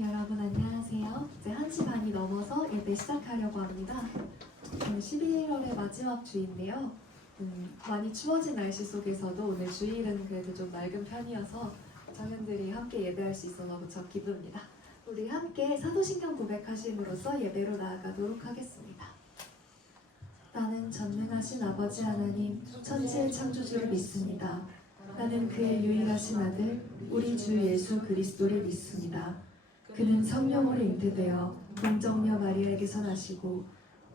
여러분 안녕하세요. 이제 1시 반이 넘어서 예배 시작하려고 합니다. 11월의 마지막 주인데요. 많이 추워진 날씨 속에서도 오늘 주일은 그래도 좀 맑은 편이어서 청년들이 함께 예배할 수 있어서 무척 기쁩니다. 우리 함께 사도신경 고백하심으로써 예배로 나아가도록 하겠습니다. 나는 전능하신 아버지 하나님 천지의 창조주를 믿습니다. 나는 그의 유일하신 아들 우리 주 예수 그리스도를 믿습니다. 그는 성령으로 잉태되어 동정녀 마리아에게서 나시고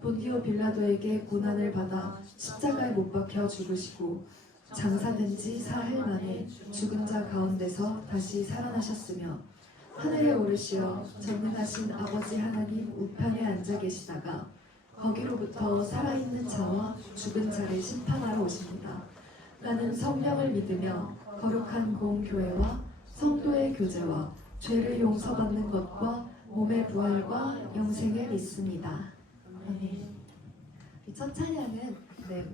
본디오 빌라도에게 고난을 받아 십자가에 못 박혀 죽으시고 장사된 지 사흘 만에 죽은 자 가운데서 다시 살아나셨으며 하늘에 오르시어 전능하신 아버지 하나님 우편에 앉아 계시다가 거기로부터 살아있는 자와 죽은 자를 심판하러 오십니다. 나는 성령을 믿으며 거룩한 공교회와 성도의 교제와 죄를 용서받는 것과 몸의 부활과 영생을 믿습니다. 아멘. 첫 찬양은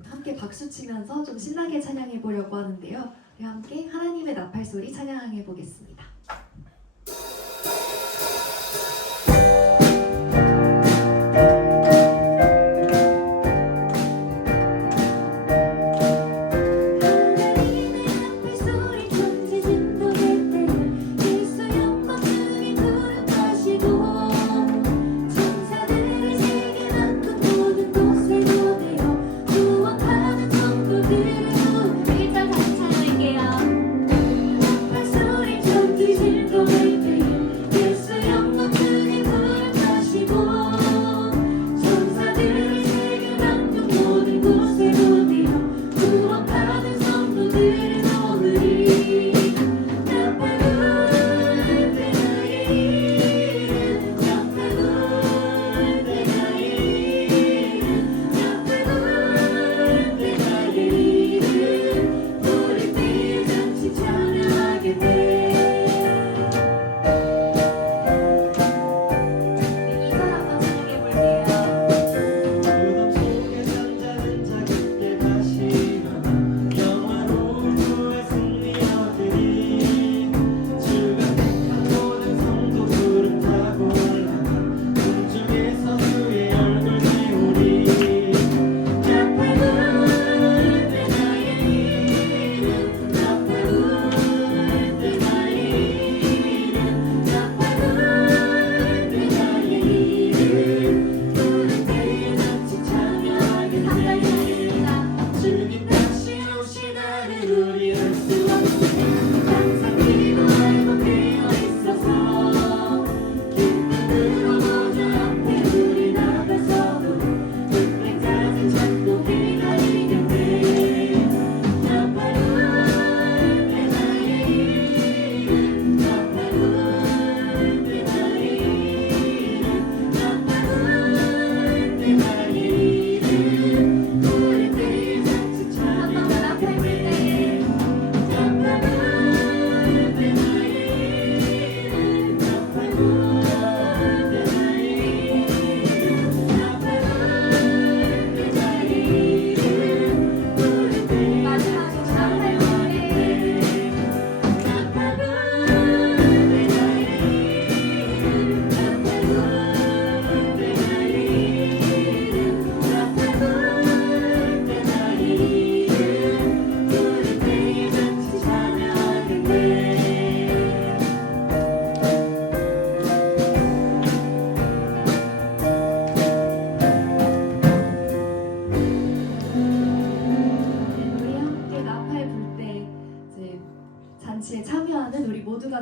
함께 박수 치면서 좀 신나게 찬양해 보려고 하는데요. 함께 하나님의 나팔 소리 찬양해 보겠습니다.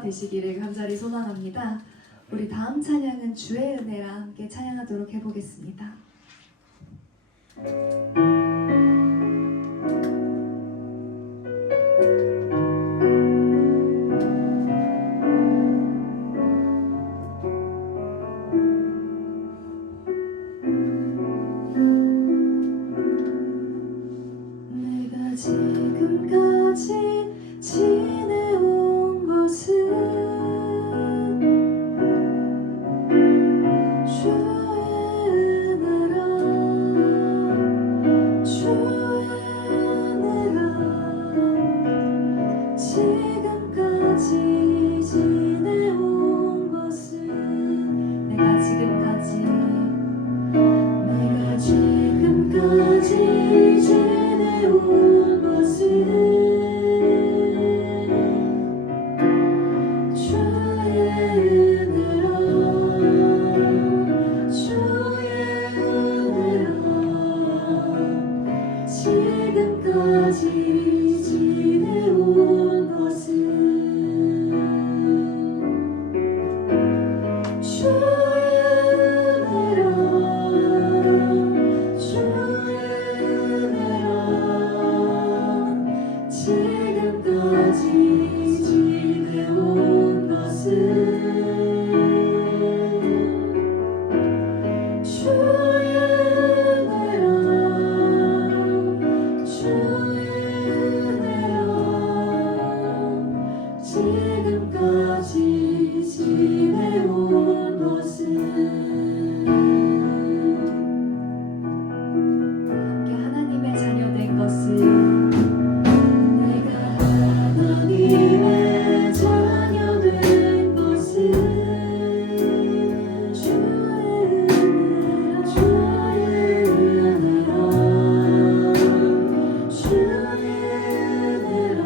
되시기를 간절히 소망합니다. 우리 다음 찬양은 주의 은혜라 함께 찬양하도록 해보겠습니다. 내가 지금까지 지내온 것은 지금까지 지내온 것은 지금까지 지내온 것은 주의 은혜라 주의 은혜라 지금까지 지내온 것은 함께 하나님의 자녀 된 것을 내가 하나님의 자녀 된 것은 주의 은혜라 주의 은혜라 주의 은혜라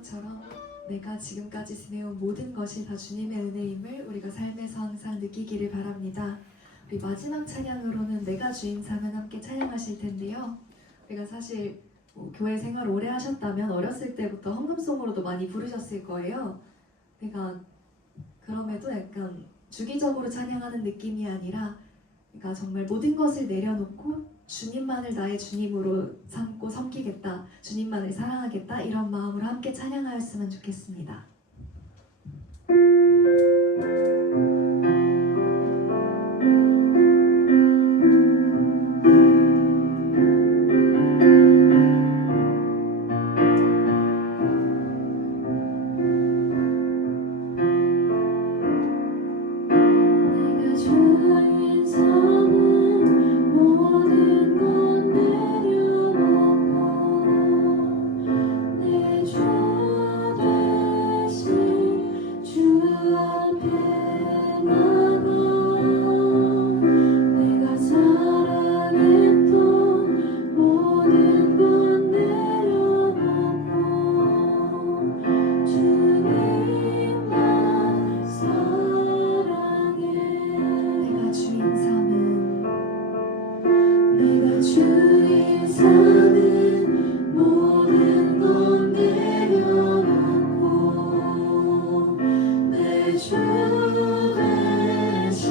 마지막처럼 내가 지금까지 지내온 모든 것이 다 주님의 은혜임을 우리가 삶에서 항상 느끼기를 바랍니다. 우리 마지막 찬양으로는 내가 주인 삼은 함께 찬양하실 텐데요. 우리가 사실 교회 생활 오래 하셨다면 어렸을 때부터 헌금송으로도 많이 부르셨을 거예요. 그러니까 그럼에도 약간 주기적으로 찬양하는 느낌이 아니라 그러니까 정말 모든 것을 내려놓고 주님만을 나의 주님으로 삼고 섬기겠다, 주님만을 사랑하겠다 이런 마음으로 함께 찬양하였으면 좋겠습니다. 내가 주인 삼은 모든 것 내려놓고 내 주 대신 주 앞에 나가 내가 사랑했던 모든 것 내려놓고 주님만 사랑해 내가 주인 삼은 내가 주인 삼은 모든 것 내려놓고 내 주 대신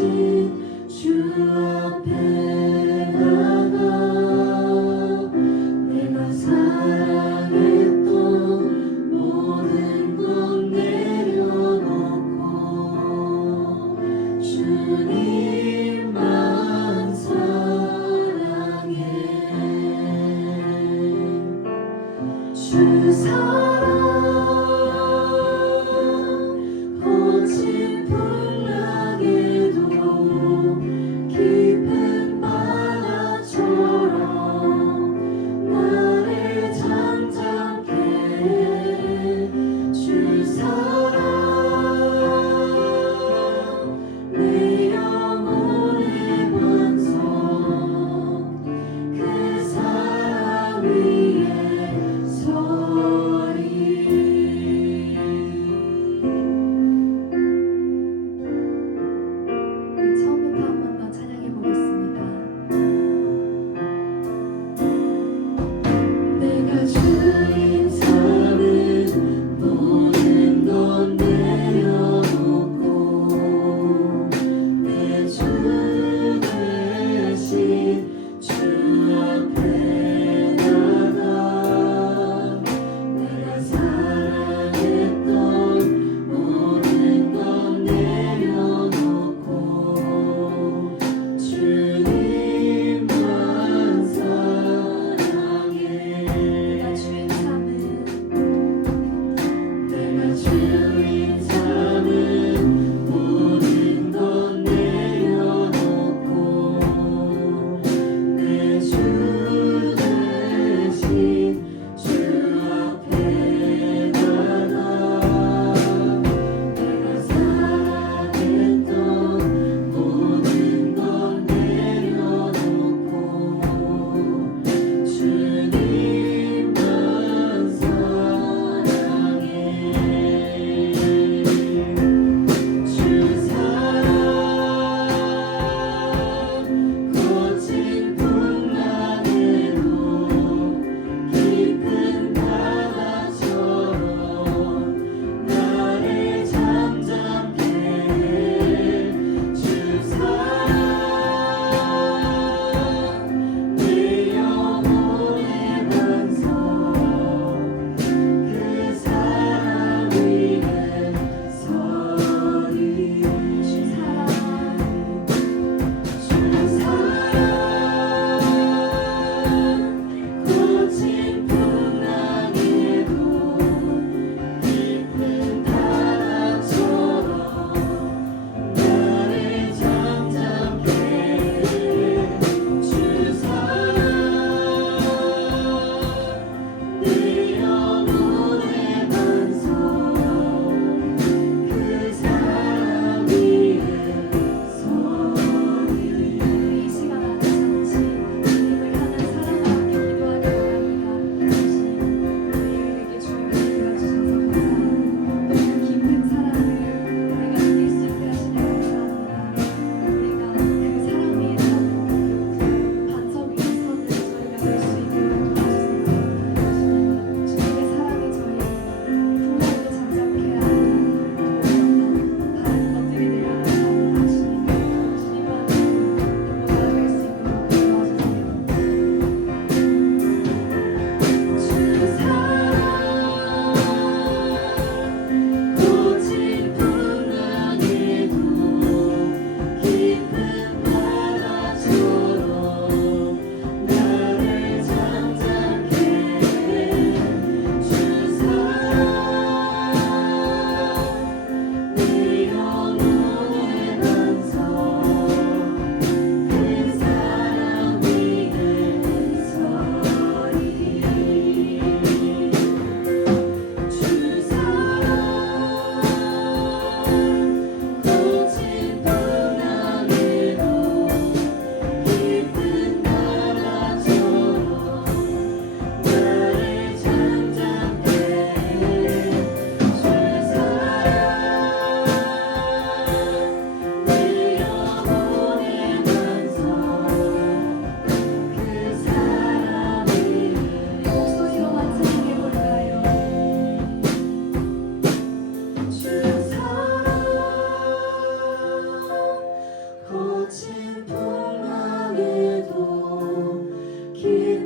주 앞에 나가 내가 사랑했던 모든 것 내려놓고 주님만 사랑해 주 사랑 거친 풍랑에도 깊은 바다처럼 나를 잠잠케 해 주 사랑 내 영혼의 완성 그 사랑 위에 서리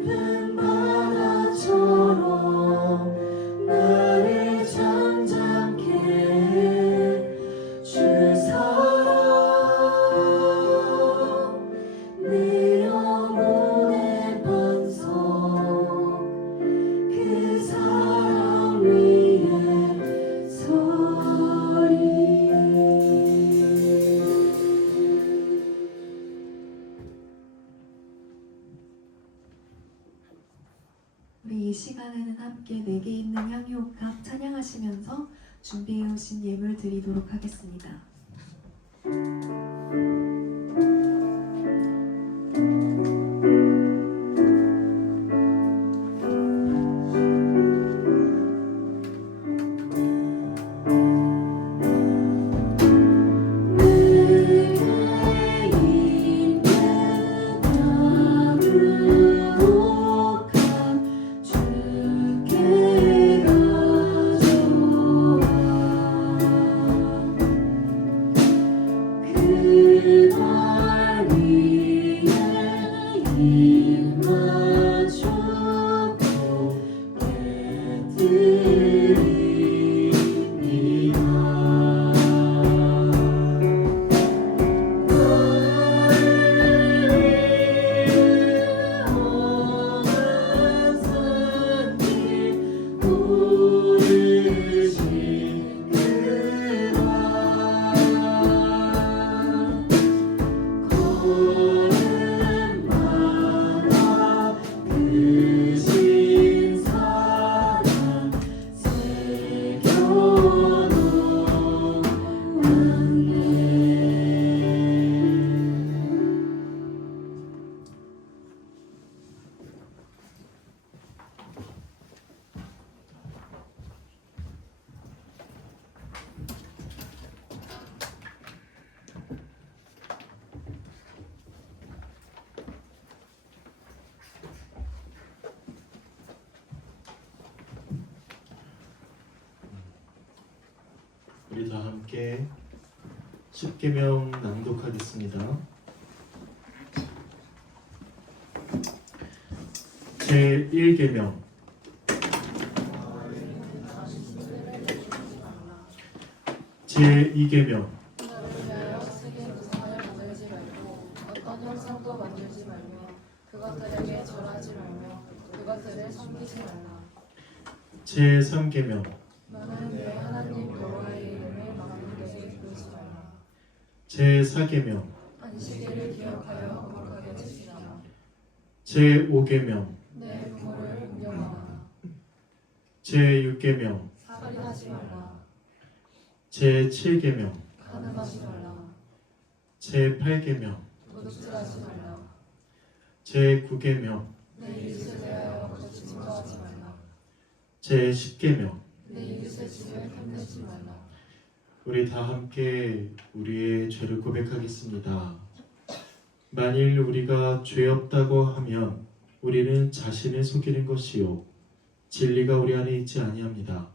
깊은 바다처럼 나를 잠잠케 해 주 사랑 내 영혼의 반석 그 사랑 위에 서리. 우리 이 시간에는 함께 내게 있는 향유옥합 찬양하시면서 준비해 오신 예물 드리도록 하겠습니다. 우리 다 함께 십계명 낭독하겠습니다. 제1계명 제2계명 너를 위하여 세계 우상을 만들지 말고 어떤 형상도 만들지 말며 그것들에게 절하지 말며 그것들을 섬기지 말라. 제3계명 너는 내 하나님 여호와의 이름을 막무가내 부르지 말라. 제4계명 안식일을 기억하여 거룩하게 지키라. 제5계명 내 부모를 공경하라. 제6계명 살인하지 말라. 제7계명 간음하지 말라. 제8계명 도둑질하지 말라. 제9계명 내 이웃에 대하여 거짓 증거하지 말라. 제10계명 내 이웃의 집을 탐내지 말라. 우리 다 함께 우리의 죄를 고백하겠습니다. 만일 우리가 죄 없다고 하면 우리는 자신을 속이는 것이요 진리가 우리 안에 있지 아니합니다.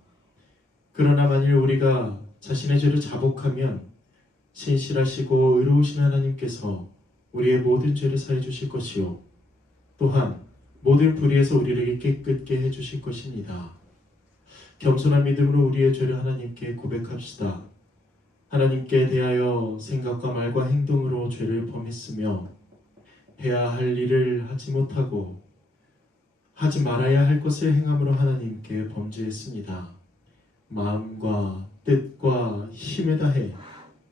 그러나 만일 우리가 자신의 죄를 자복하면 신실하시고 의로우신 하나님께서 우리의 모든 죄를 사해 주실 것이요 또한 모든 불의에서 우리를 깨끗게 해 주실 것입니다. 겸손한 믿음으로 우리의 죄를 하나님께 고백합시다. 하나님께 대하여 생각과 말과 행동으로 죄를 범했으며 해야 할 일을 하지 못하고 하지 말아야 할 것을 행함으로 하나님께 범죄했습니다. 마음과 뜻과 힘을 다해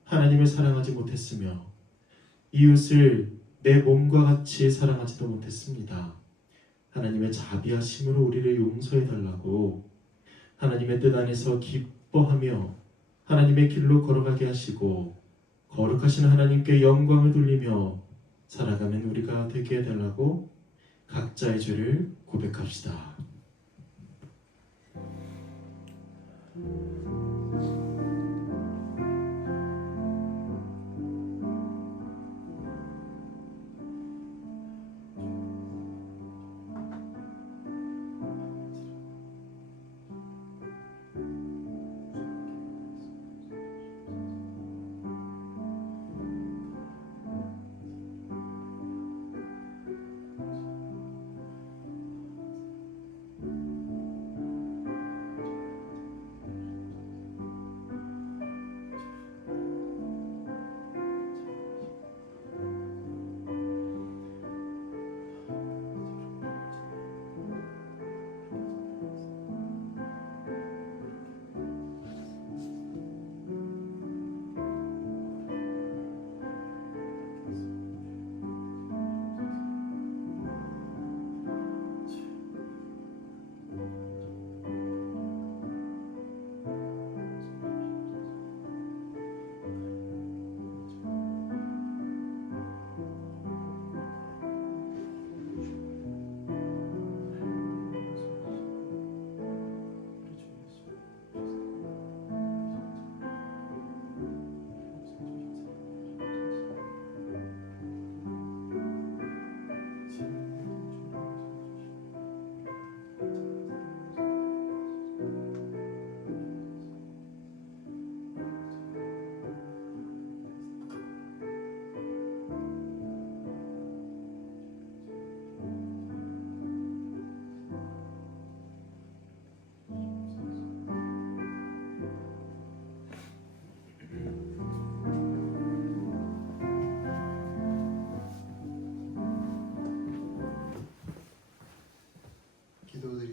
하나님을 사랑하지 못했으며 이웃을 내 몸과 같이 사랑하지도 못했습니다. 하나님의 자비하심으로 우리를 용서해달라고 하나님의 뜻 안에서 기뻐하며 하나님의 길로 걸어가게 하시고 거룩하신 하나님께 영광을 돌리며 살아가는 우리가 되게 해달라고 각자의 죄를 고백합시다.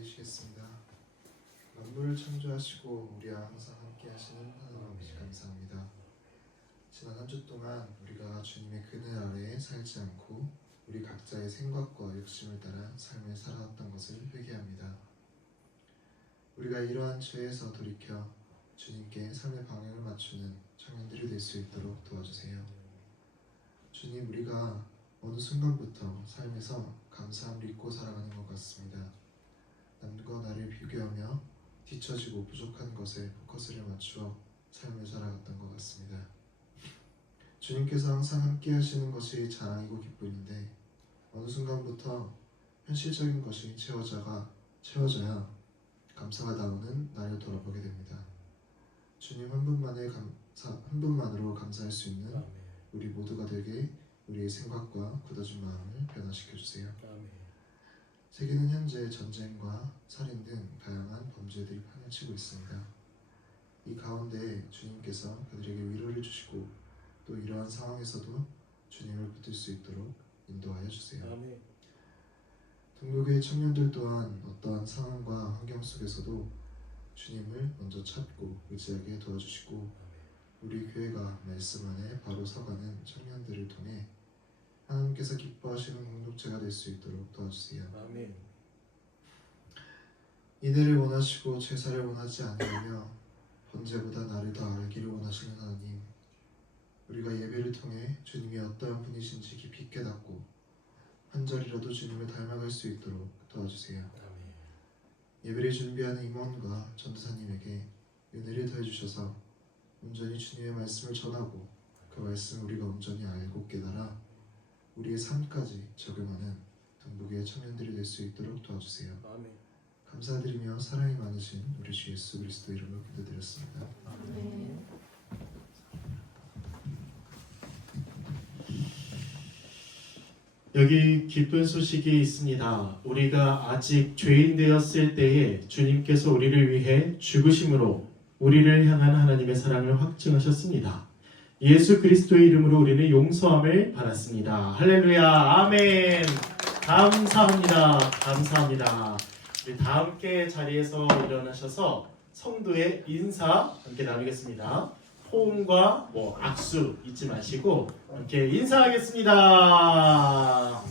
기도해주시겠습니다. 만물을 창조하시고 우리와 항상 함께 하시는 하나님 아버지 감사합니다. 지난 한 주 동안 우리가 주님의 그늘 아래에 살지 않고 우리 각자의 생각과 욕심을 따라 삶을 살아왔던 것을 회개합니다. 우리가 이러한 죄에서 돌이켜 주님께 삶의 방향을 맞추는 청년들이 될 수 있도록 도와주세요. 주님, 우리가 어느 순간부터 삶에서 감사함을 잊고 살아가는 것 같습니다. 남과 나를 비교하며 뒤처지고 부족한 것에 포커스를 맞추어 삶을 살아갔던 것 같습니다. 주님께서 항상 함께 하시는 것이 자랑이고 기쁨인데 어느 순간부터 현실적인 것이 채워져야 감사가 나오는 나를 돌아보게 됩니다. 주님 한 분만으로 감사할 수 있는 우리 모두가 되게 우리의 생각과 굳어진 마음을 변화시켜 주세요. 세계는 현재 전쟁과 살인 등 다양한 범죄들이 판을 치고 있습니다. 이 가운데 주님께서 그들에게 위로를 주시고 또 이러한 상황에서도 주님을 붙들 수 있도록 인도하여 주세요. 동교교회 청년들 또한 어떠한 상황과 환경 속에서도 주님을 먼저 찾고 의지하게 도와주시고 우리 교회가 말씀 안에 바로 서가는 청년들을 통해 하나님께서 기뻐하시는 공동체가 될 수 있도록 도와주세요. 아멘. 이내를 원하시고 제사를 원하지 않으며 번제보다 나를 더 알기를 원하시는 하나님, 우리가 예배를 통해 주님이 어떠한 분이신지 깊이 깨닫고 한 절이라도 주님을 닮아갈 수 있도록 도와주세요. 예배를 준비하는 임원과 전도사님에게 은혜를 더해주셔서 온전히 주님의 말씀을 전하고 그 말씀을 우리가 온전히 알고 깨달아 우리의 삶까지 적용하는 동북의 청년들이 될 수 있도록 도와주세요. 아멘. 감사드리며 사랑이 많으신 우리 주 예수 그리스도 이름으로 기도드렸습니다. 아멘. 여기 기쁜 소식이 있습니다. 우리가 아직 죄인 되었을 때에 주님께서 우리를 위해 죽으심으로 우리를 향한 하나님의 사랑을 확증하셨습니다. 예수 그리스도의 이름으로 우리는 용서함을 받았습니다. 할렐루야, 아멘. 감사합니다. 감사합니다. 우리 다 함께 자리에서 일어나셔서 성도의 인사 함께 나누겠습니다. 호응과 악수 잊지 마시고 함께 인사하겠습니다.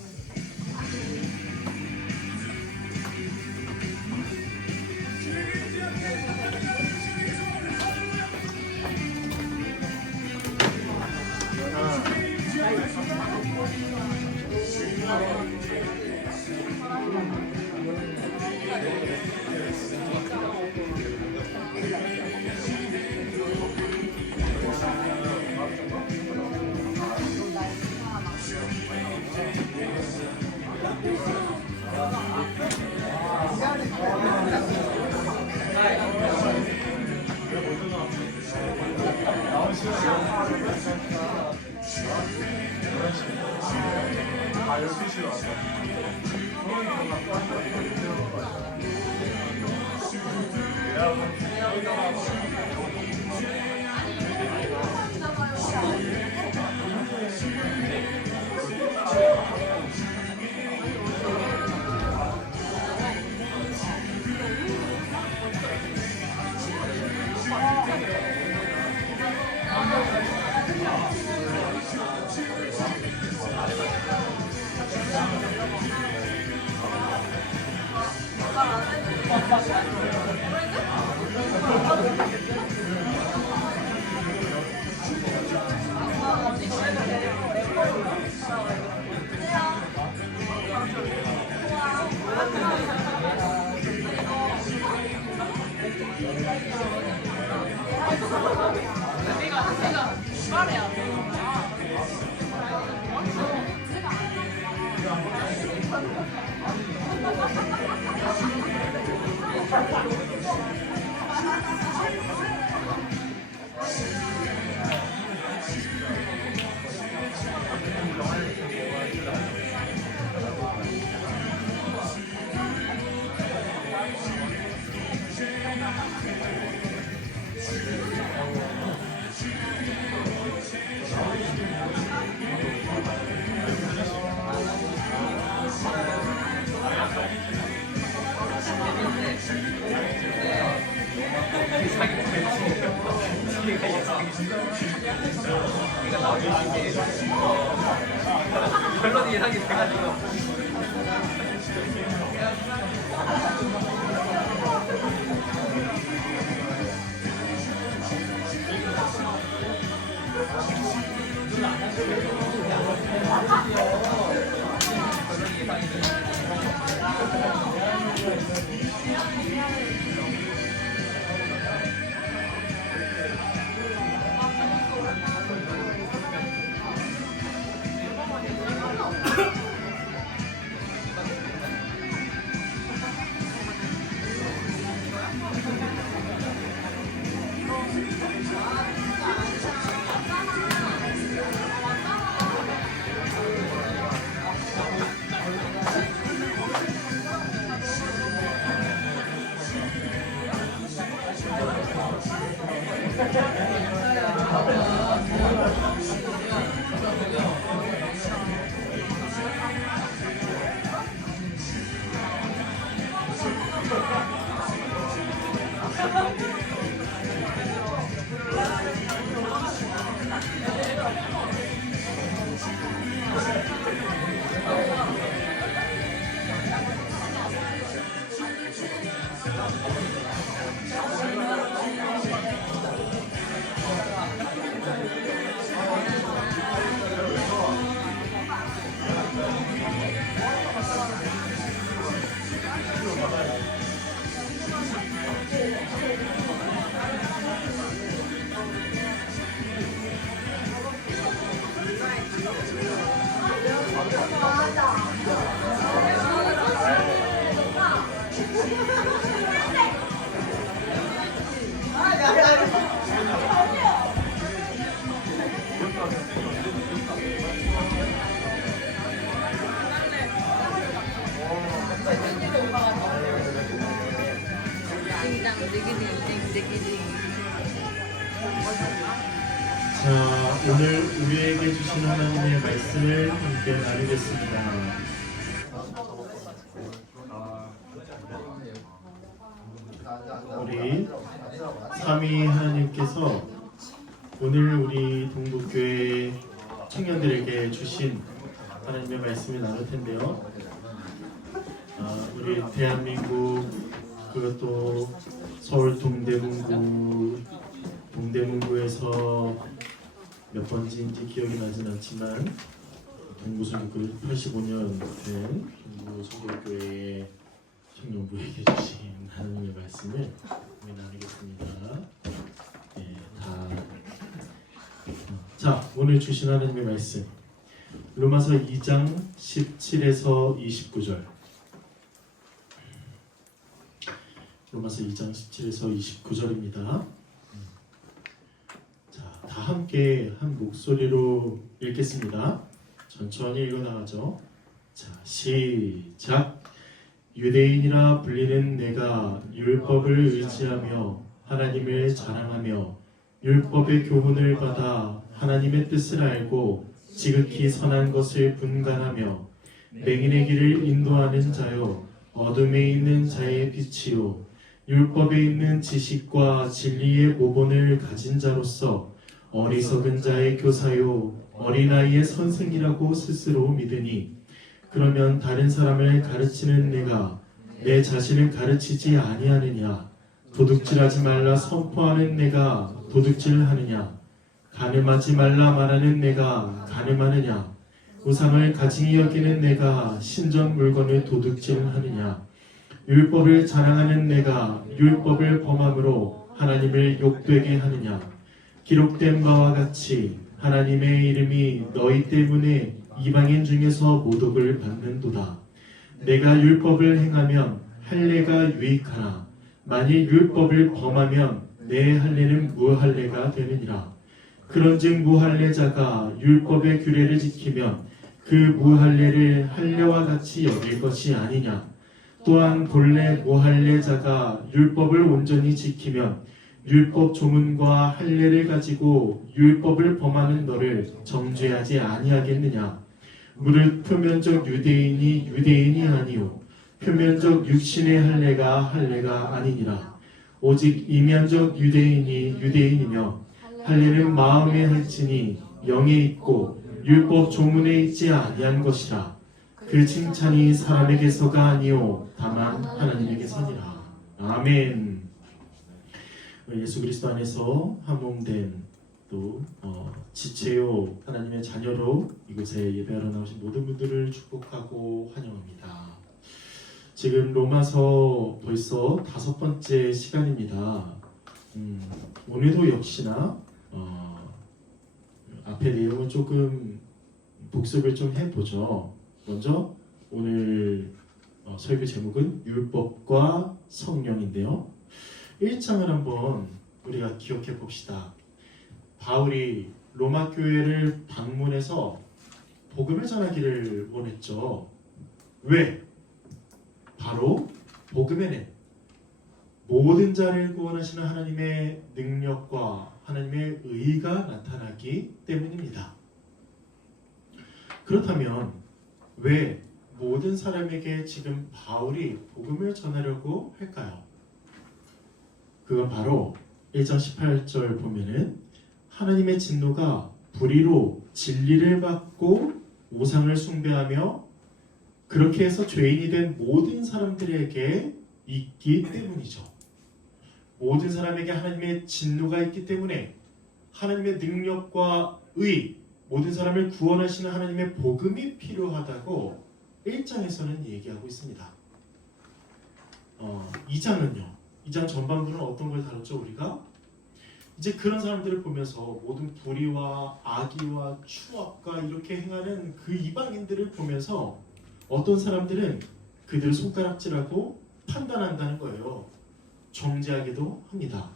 결론이 예상이 돼가지고. 자, 오늘 우리에게 주신 하나님의 말씀을 함께 나누겠습니다. 우리 삼위 하나님께서 오늘 우리 동북교회 청년들에게 주신 하나님의 말씀을 나눌 텐데요. 우리 대한민국 그것도 서울 동대문구에서 몇 번지인지 기억이 나진 않지만 동부선교회 85년 된 동부선교회의 청년부에게 주신 하나님의 말씀을 나누겠습니다. 네, 자, 오늘 주신 하나님의 말씀 로마서 2장 17에서 29절. 로마서 2장 17에서 29절입니다. 자, 다 함께 한 목소리로 읽겠습니다. 천천히 읽어나가죠. 자, 시작. 유대인이라 불리는 내가 율법을 의지하며 하나님을 자랑하며 율법의 교훈을 받아 하나님의 뜻을 알고 지극히 선한 것을 분간하며 맹인의 길을 인도하는 자요 어둠에 있는 자의 빛이요 율법에 있는 지식과 진리의 모본을 가진 자로서 어리석은 자의 교사요 어린아이의 선생이라고 스스로 믿으니 그러면 다른 사람을 가르치는 내가 내 자신을 가르치지 아니하느냐? 도둑질하지 말라 선포하는 내가 도둑질하느냐? 간음하지 말라 말하는 내가 간음하느냐? 우상을 가증히 여기는 내가 신전 물건을 도둑질하느냐? 율법을 자랑하는 내가 율법을 범함으로 하나님을 욕되게 하느냐? 기록된 바와 같이 하나님의 이름이 너희 때문에 이방인 중에서 모독을 받는도다. 내가 율법을 행하면 할례가 유익하나 만일 율법을 범하면 내 할례는 무할례가 되느니라. 그런즉 무할례자가 율법의 규례를 지키면 그 무할례를 할례와 같이 여길 것이 아니냐. 또한 본래 무할례자가 율법을 온전히 지키면 율법 조문과 할례를 가지고 율법을 범하는 너를 정죄하지 아니하겠느냐. 무릇 표면적 유대인이 유대인이 아니요 표면적 육신의 할례가 아니니라. 오직 이면적 유대인이 유대인이며 할례는 마음에 할지니 영에 있고 율법 조문에 있지 아니한 것이라. 그 칭찬이 사람에게서가 아니요 다만 하나님에게서니라. 아멘. 예수 그리스도 안에서 한 몸된 또 지체요 하나님의 자녀로 이곳에 예배하러 나오신 모든 분들을 축복하고 환영합니다. 지금 로마서 벌써 5번째 시간입니다. 오늘도 역시나 앞에 내용을 조금 복습을 좀 해보죠. 먼저 오늘 설교 제목은 율법과 성령인데요. 1장을 한번 우리가 기억해 봅시다. 바울이 로마 교회를 방문해서 복음을 전하기를 원했죠. 왜? 바로 복음에는 모든 자를 구원하시는 하나님의 능력과 하나님의 의가 나타나기 때문입니다. 그렇다면 왜 모든 사람에게 지금 바울이 복음을 전하려고 할까요? 그건 바로 1장 18절 보면은 하나님의 진노가 불의로 진리를 받고 우상을 숭배하며 그렇게 해서 죄인이 된 모든 사람들에게 있기 때문이죠. 모든 사람에게 하나님의 진노가 있기 때문에 하나님의 능력과 의, 모든 사람을 구원하시는 하나님의 복음이 필요하다고 1장에서는 얘기하고 있습니다. 2장은요. 2장 전반부는 어떤 걸 다뤘죠? 우리가 이제 그런 사람들을 보면서 모든 불의와 악의와 추악과 이렇게 행하는 그 이방인들을 보면서 어떤 사람들은 그들을 손가락질하고 판단한다는 거예요. 정죄하기도 합니다.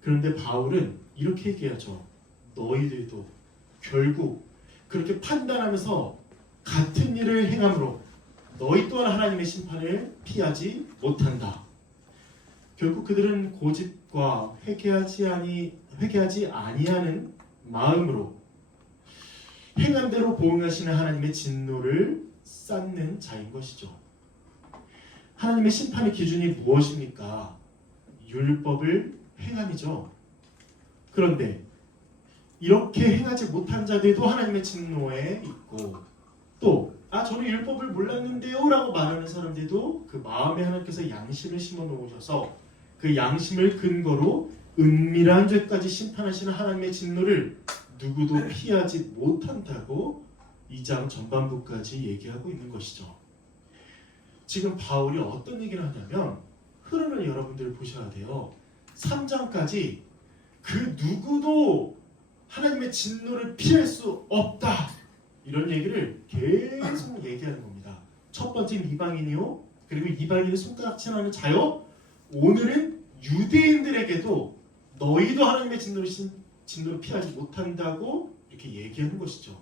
그런데 바울은 이렇게 얘기하죠. 너희들도 결국 그렇게 판단하면서 같은 일을 행함으로 너희 또한 하나님의 심판을 피하지 못한다. 결국 그들은 고집과 회개하지 아니하는 마음으로 행함대로 보응하시는 하나님의 진노를 쌓는 자인 것이죠. 하나님의 심판의 기준이 무엇입니까? 율법을 행함이죠. 그런데 이렇게 행하지 못한 자들도 하나님의 진노에 있고 또 저는 율법을 몰랐는데요 라고 말하는 사람들도 그 마음에 하나님께서 양심을 심어 놓으셔서 그 양심을 근거로 은밀한 죄까지 심판하시는 하나님의 진노를 누구도 피하지 못한다고 2장 전반부까지 얘기하고 있는 것이죠. 지금 바울이 어떤 얘기를 하냐면 흐름을 여러분들 보셔야 돼요. 3장까지 그 누구도 하나님의 진노를 피할 수 없다. 이런 얘기를 계속 얘기하는 겁니다. 첫 번째는 이방인이요. 그리고 이방인을 손가락질하는 자요. 오늘은 유대인들에게도 너희도 하나님의 진노를 피하지 못한다고 이렇게 얘기하는 것이죠.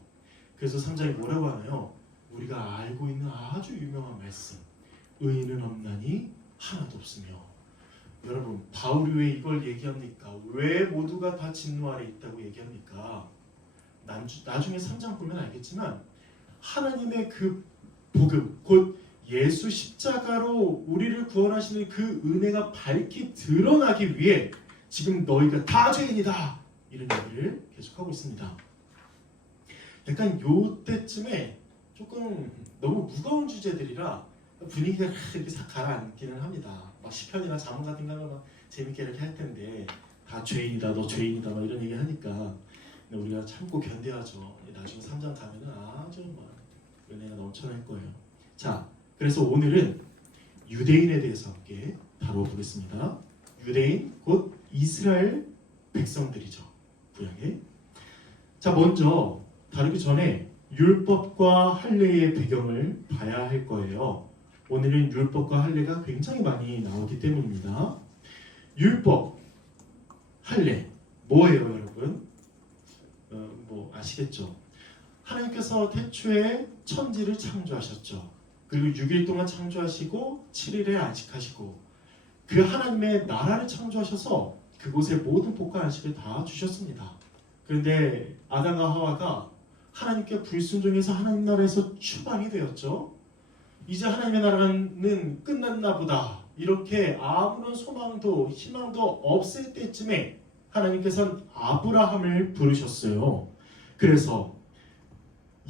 그래서 3장이 뭐라고 하나요? 우리가 알고 있는 아주 유명한 말씀. 의인은 없나니 하나도 없으며. 여러분 바울이 왜 이걸 얘기합니까? 왜 모두가 다 진노 아래 있다고 얘기합니까? 나중에 3장 보면 알겠지만 하나님의 그 복음 곧 예수 십자가로 우리를 구원하시는 그 은혜가 밝히 드러나기 위해 지금 너희가 다 죄인이다 이런 얘기를 계속하고 있습니다. 약간 요때쯤에 조금 너무 무거운 주제들이라 분위기가 이렇게 싹 가라앉기는 합니다. 막 시편이나 잠언 같은 거 하면 막 재밌게 이렇게 할 텐데 다 죄인이다 너 죄인이다 막 이런 얘기 하니까 우리가 참고 견뎌야죠. 나중에 3장 가면은 아주 은혜가 넘쳐날 거예요. 자, 그래서 오늘은 유대인에 대해서 함께 다뤄보겠습니다. 유대인 곧 이스라엘 백성들이죠. 구약에. 자, 먼저 다루기 전에 율법과 할례의 배경을 봐야 할 거예요. 오늘은 율법과 할례가 굉장히 많이 나오기 때문입니다. 율법, 할례 뭐예요, 여러분? 아시겠죠? 하나님께서 태초에 천지를 창조하셨죠. 그리고 6일 동안 창조하시고 7일에 안식하시고 그 하나님의 나라를 창조하셔서 그곳에 모든 복과 안식을 다 주셨습니다. 그런데 아담과 하와가 하나님께 불순종해서 하나님 나라에서 추방이 되었죠. 이제 하나님의 나라는 끝났나 보다 이렇게 아무런 소망도 희망도 없을 때쯤에 하나님께서는 아브라함을 부르셨어요. 그래서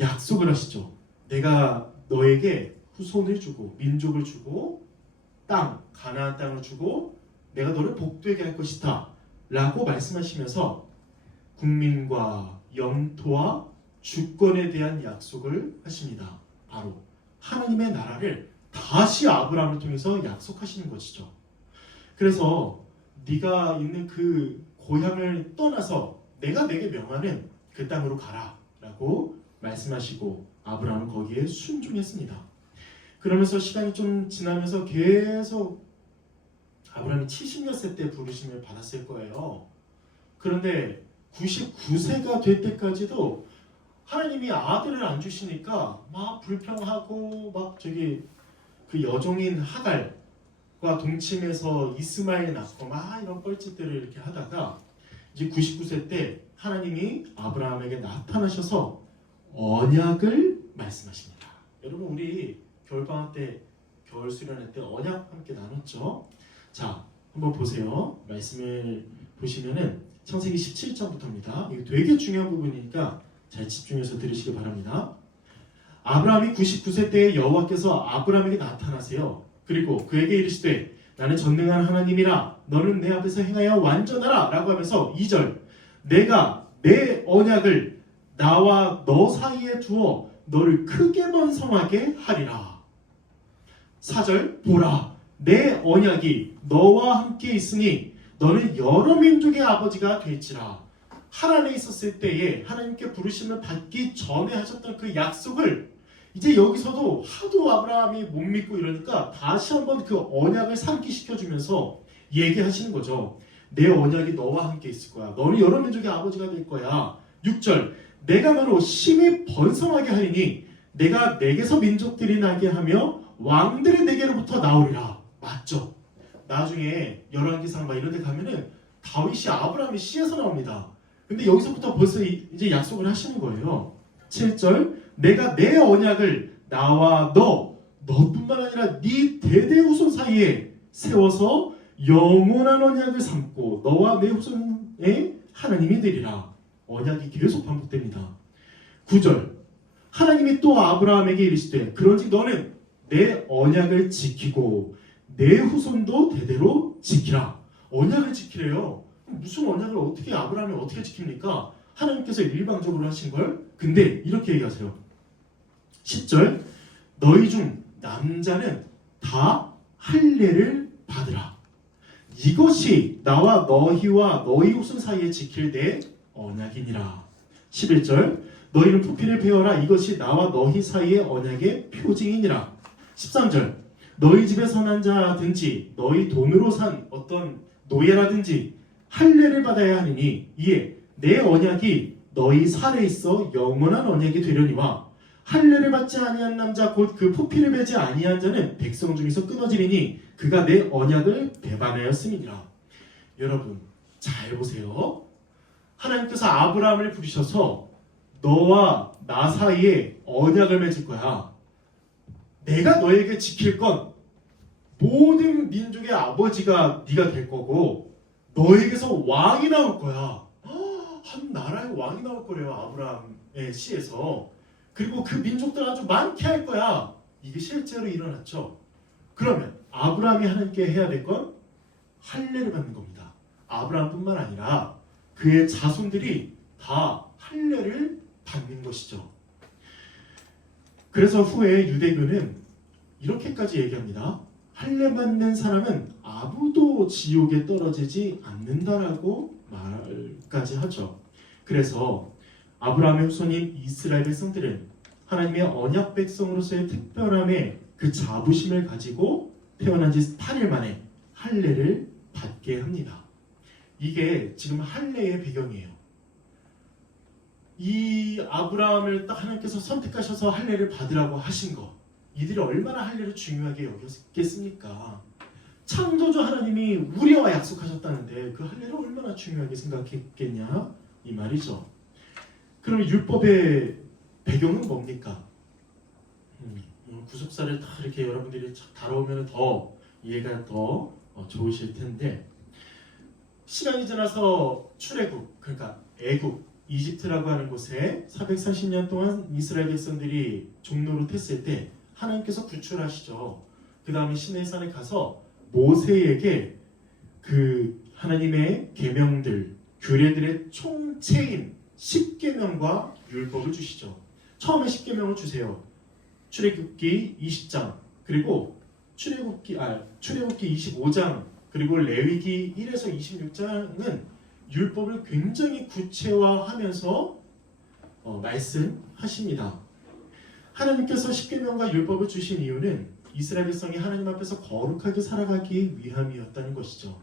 약속을 하시죠. 내가 너에게 후손을 주고 민족을 주고 땅, 가나안 땅을 주고 내가 너를 복되게 할 것이다 라고 말씀하시면서 국민과 영토와 주권에 대한 약속을 하십니다. 바로 하나님의 나라를 다시 아브라함을 통해서 약속하시는 것이죠. 그래서 네가 있는 그 고향을 떠나서 내가 내게 명하는 그 땅으로 가라 라고 말씀하시고 아브라함은 거기에 순종했습니다. 그러면서 시간이 좀 지나면서 계속 아브라함이 70몇 세 때 부르심을 받았을 거예요. 그런데 99세가 될 때까지도 하나님이 아들을 안 주시니까 막 불평하고 막 저기 그 여종인 하갈과 동침해서 이스마엘 낳고 막 이런 뻘짓들을 이렇게 하다가 이제 99세 때 하나님이 아브라함에게 나타나셔서 언약을 말씀하십니다. 여러분 우리 겨울방학 때 겨울 수련회 때 언약 함께 나눴죠? 자 한번 보세요. 말씀을 보시면은 창세기 17장부터입니다. 이거 되게 중요한 부분이니까 잘 집중해서 들으시기 바랍니다. 아브라함이 99세 때에 여호와께서 아브라함에게 나타나세요. 그리고 그에게 이르시되 나는 전능한 하나님이라 너는 내 앞에서 행하여 완전하라 라고 하면서 2절 내가 내 언약을 나와 너 사이에 두어 너를 크게 번성하게 하리라. 4절 보라 내 언약이 너와 함께 있으니 너는 여러 민족의 아버지가 될지라. 하란에 있었을 때에 하나님께 부르심을 받기 전에 하셨던 그 약속을 이제 여기서도 하도 아브라함이 못 믿고 이러니까 다시 한번 그 언약을 상기시켜주면서 얘기하시는 거죠. 내 언약이 너와 함께 있을 거야. 너는 여러 민족의 아버지가 될 거야. 6절 내가 너로 심히 번성하게 하리니 내가 내게서 민족들이 나게 하며 왕들이 내게로부터 나오리라. 맞죠? 나중에 열왕기상 막 이런 데 가면은 다윗이 아브라함의 씨에서 나옵니다. 근데 여기서부터 벌써 이제 약속을 하시는 거예요. 7절 내가 내 언약을 나와 너뿐만 아니라 네 대대 후손 사이에 세워서 영원한 언약을 삼고 너와 내 후손의 하나님이 되리라. 언약이 계속 반복됩니다. 9절 하나님이 또 아브라함에게 이르시되 그런즉 너는 내 언약을 지키고 내 후손도 대대로 지키라. 언약을 지키래요. 무슨 언약을 어떻게 아브라함이 어떻게 지킵니까? 하나님께서 일방적으로 하신 걸. 근데 이렇게 얘기하세요. 10절 너희 중 남자는 다 할례를 받으라. 이것이 나와 너희와 너희 후손 사이에 지킬 내 언약이니라. 11절 너희는 부피를 베어라. 이것이 나와 너희 사이의 언약의 표징이니라. 13절 너희 집에 선한 자든지 너희 돈으로 산 어떤 노예라든지 할례를 받아야 하느니 이에 내 언약이 너희 살에 있어 영원한 언약이 되려니와 할례를 받지 아니한 남자 곧 그 부피를 베지 아니한 자는 백성 중에서 끊어지리니 그가 내 언약을 배반하였음이니라. 여러분 잘 보세요. 하나님께서 아브라함을 부르셔서 너와 나 사이에 언약을 맺을 거야. 내가 너에게 지킬 건 모든 민족의 아버지가 네가 될 거고 너에게서 왕이 나올 거야. 한 나라의 왕이 나올 거래요. 아브라함의 시에서. 그리고 그 민족들 아주 많게 할 거야. 이게 실제로 일어났죠. 그러면 아브라함이 하나님께 해야 될 건 할례를 받는 겁니다. 아브라함뿐만 아니라 그의 자손들이 다 할례를 받는 것이죠. 그래서 후에 유대교는 이렇게까지 얘기합니다. 할례 받는 사람은 아무도 지옥에 떨어지지 않는다라고 말까지 하죠. 그래서 아브라함의 후손인 이스라엘 백성들은 하나님의 언약 백성으로서의 특별함에 그 자부심을 가지고 태어난 지 8일 만에 할례를 받게 합니다. 이게 지금 할례의 배경이에요. 이 아브라함을 딱 하나님께서 선택하셔서 할례를 받으라고 하신 것, 이들이 얼마나 할례를 중요하게 여겼겠습니까? 창조주 하나님이 우리와 약속하셨다는데 그 할례를 얼마나 중요하게 생각했겠냐 이 말이죠. 그럼 율법의 배경은 뭡니까? 구속사를 다 이렇게 여러분들이 다뤄오면 더 이해가 더 좋으실 텐데, 시간이 지나서 출애굽, 그러니까 애굽, 이집트라고 하는 곳에 430년 동안 이스라엘 백성들이 종노릇했을 때 하나님께서 구출하시죠. 그 다음에 시내산에 가서 모세에게 그 하나님의 계명들, 규례들의 총체인 10계명과 율법을 주시죠. 처음에 10계명을 주세요. 출애굽기 20장, 그리고 출애굽기 25장, 그리고 레위기 1에서 26장은 율법을 굉장히 구체화하면서 말씀하십니다. 하나님께서 십계명과 율법을 주신 이유는 이스라엘 백성이 하나님 앞에서 거룩하게 살아가기 위함이었다는 것이죠.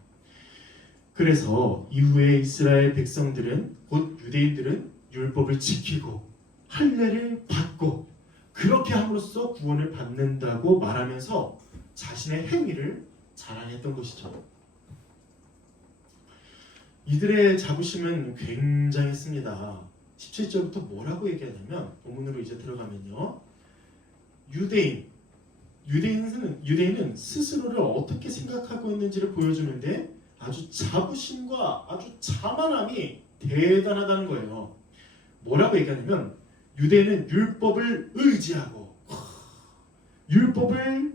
그래서 이후에 이스라엘 백성들은, 곧 유대인들은 율법을 지키고 할례를 받고 그렇게 함으로써 구원을 받는다고 말하면서 자신의 행위를 자랑했던 것이죠. 이들의 자부심은 굉장했습니다. 17절부터 뭐라고 얘기하냐면, 본문으로 이제 들어가면요, 유대인은 스스로를 어떻게 생각하고 있는지를 보여주는데 아주 자부심과 아주 자만함이 대단하다는 거예요. 뭐라고 얘기하냐면, 유대인은 율법을 의지하고 율법의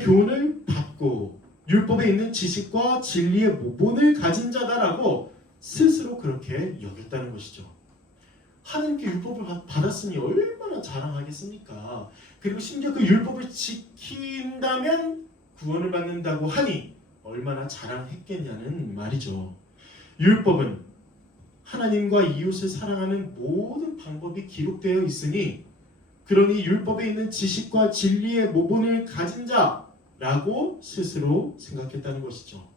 교훈을 받고 율법에 있는 지식과 진리의 모본을 가진 자다라고 스스로 그렇게 여겼다는 것이죠. 하나님께 율법을 받았으니 얼마나 자랑하겠습니까? 그리고 심지어 그 율법을 지킨다면 구원을 받는다고 하니 얼마나 자랑했겠냐는 말이죠. 율법은 하나님과 이웃을 사랑하는 모든 방법이 기록되어 있으니, 그러니 율법에 있는 지식과 진리의 모본을 가진 자라고 스스로 생각했다는 것이죠.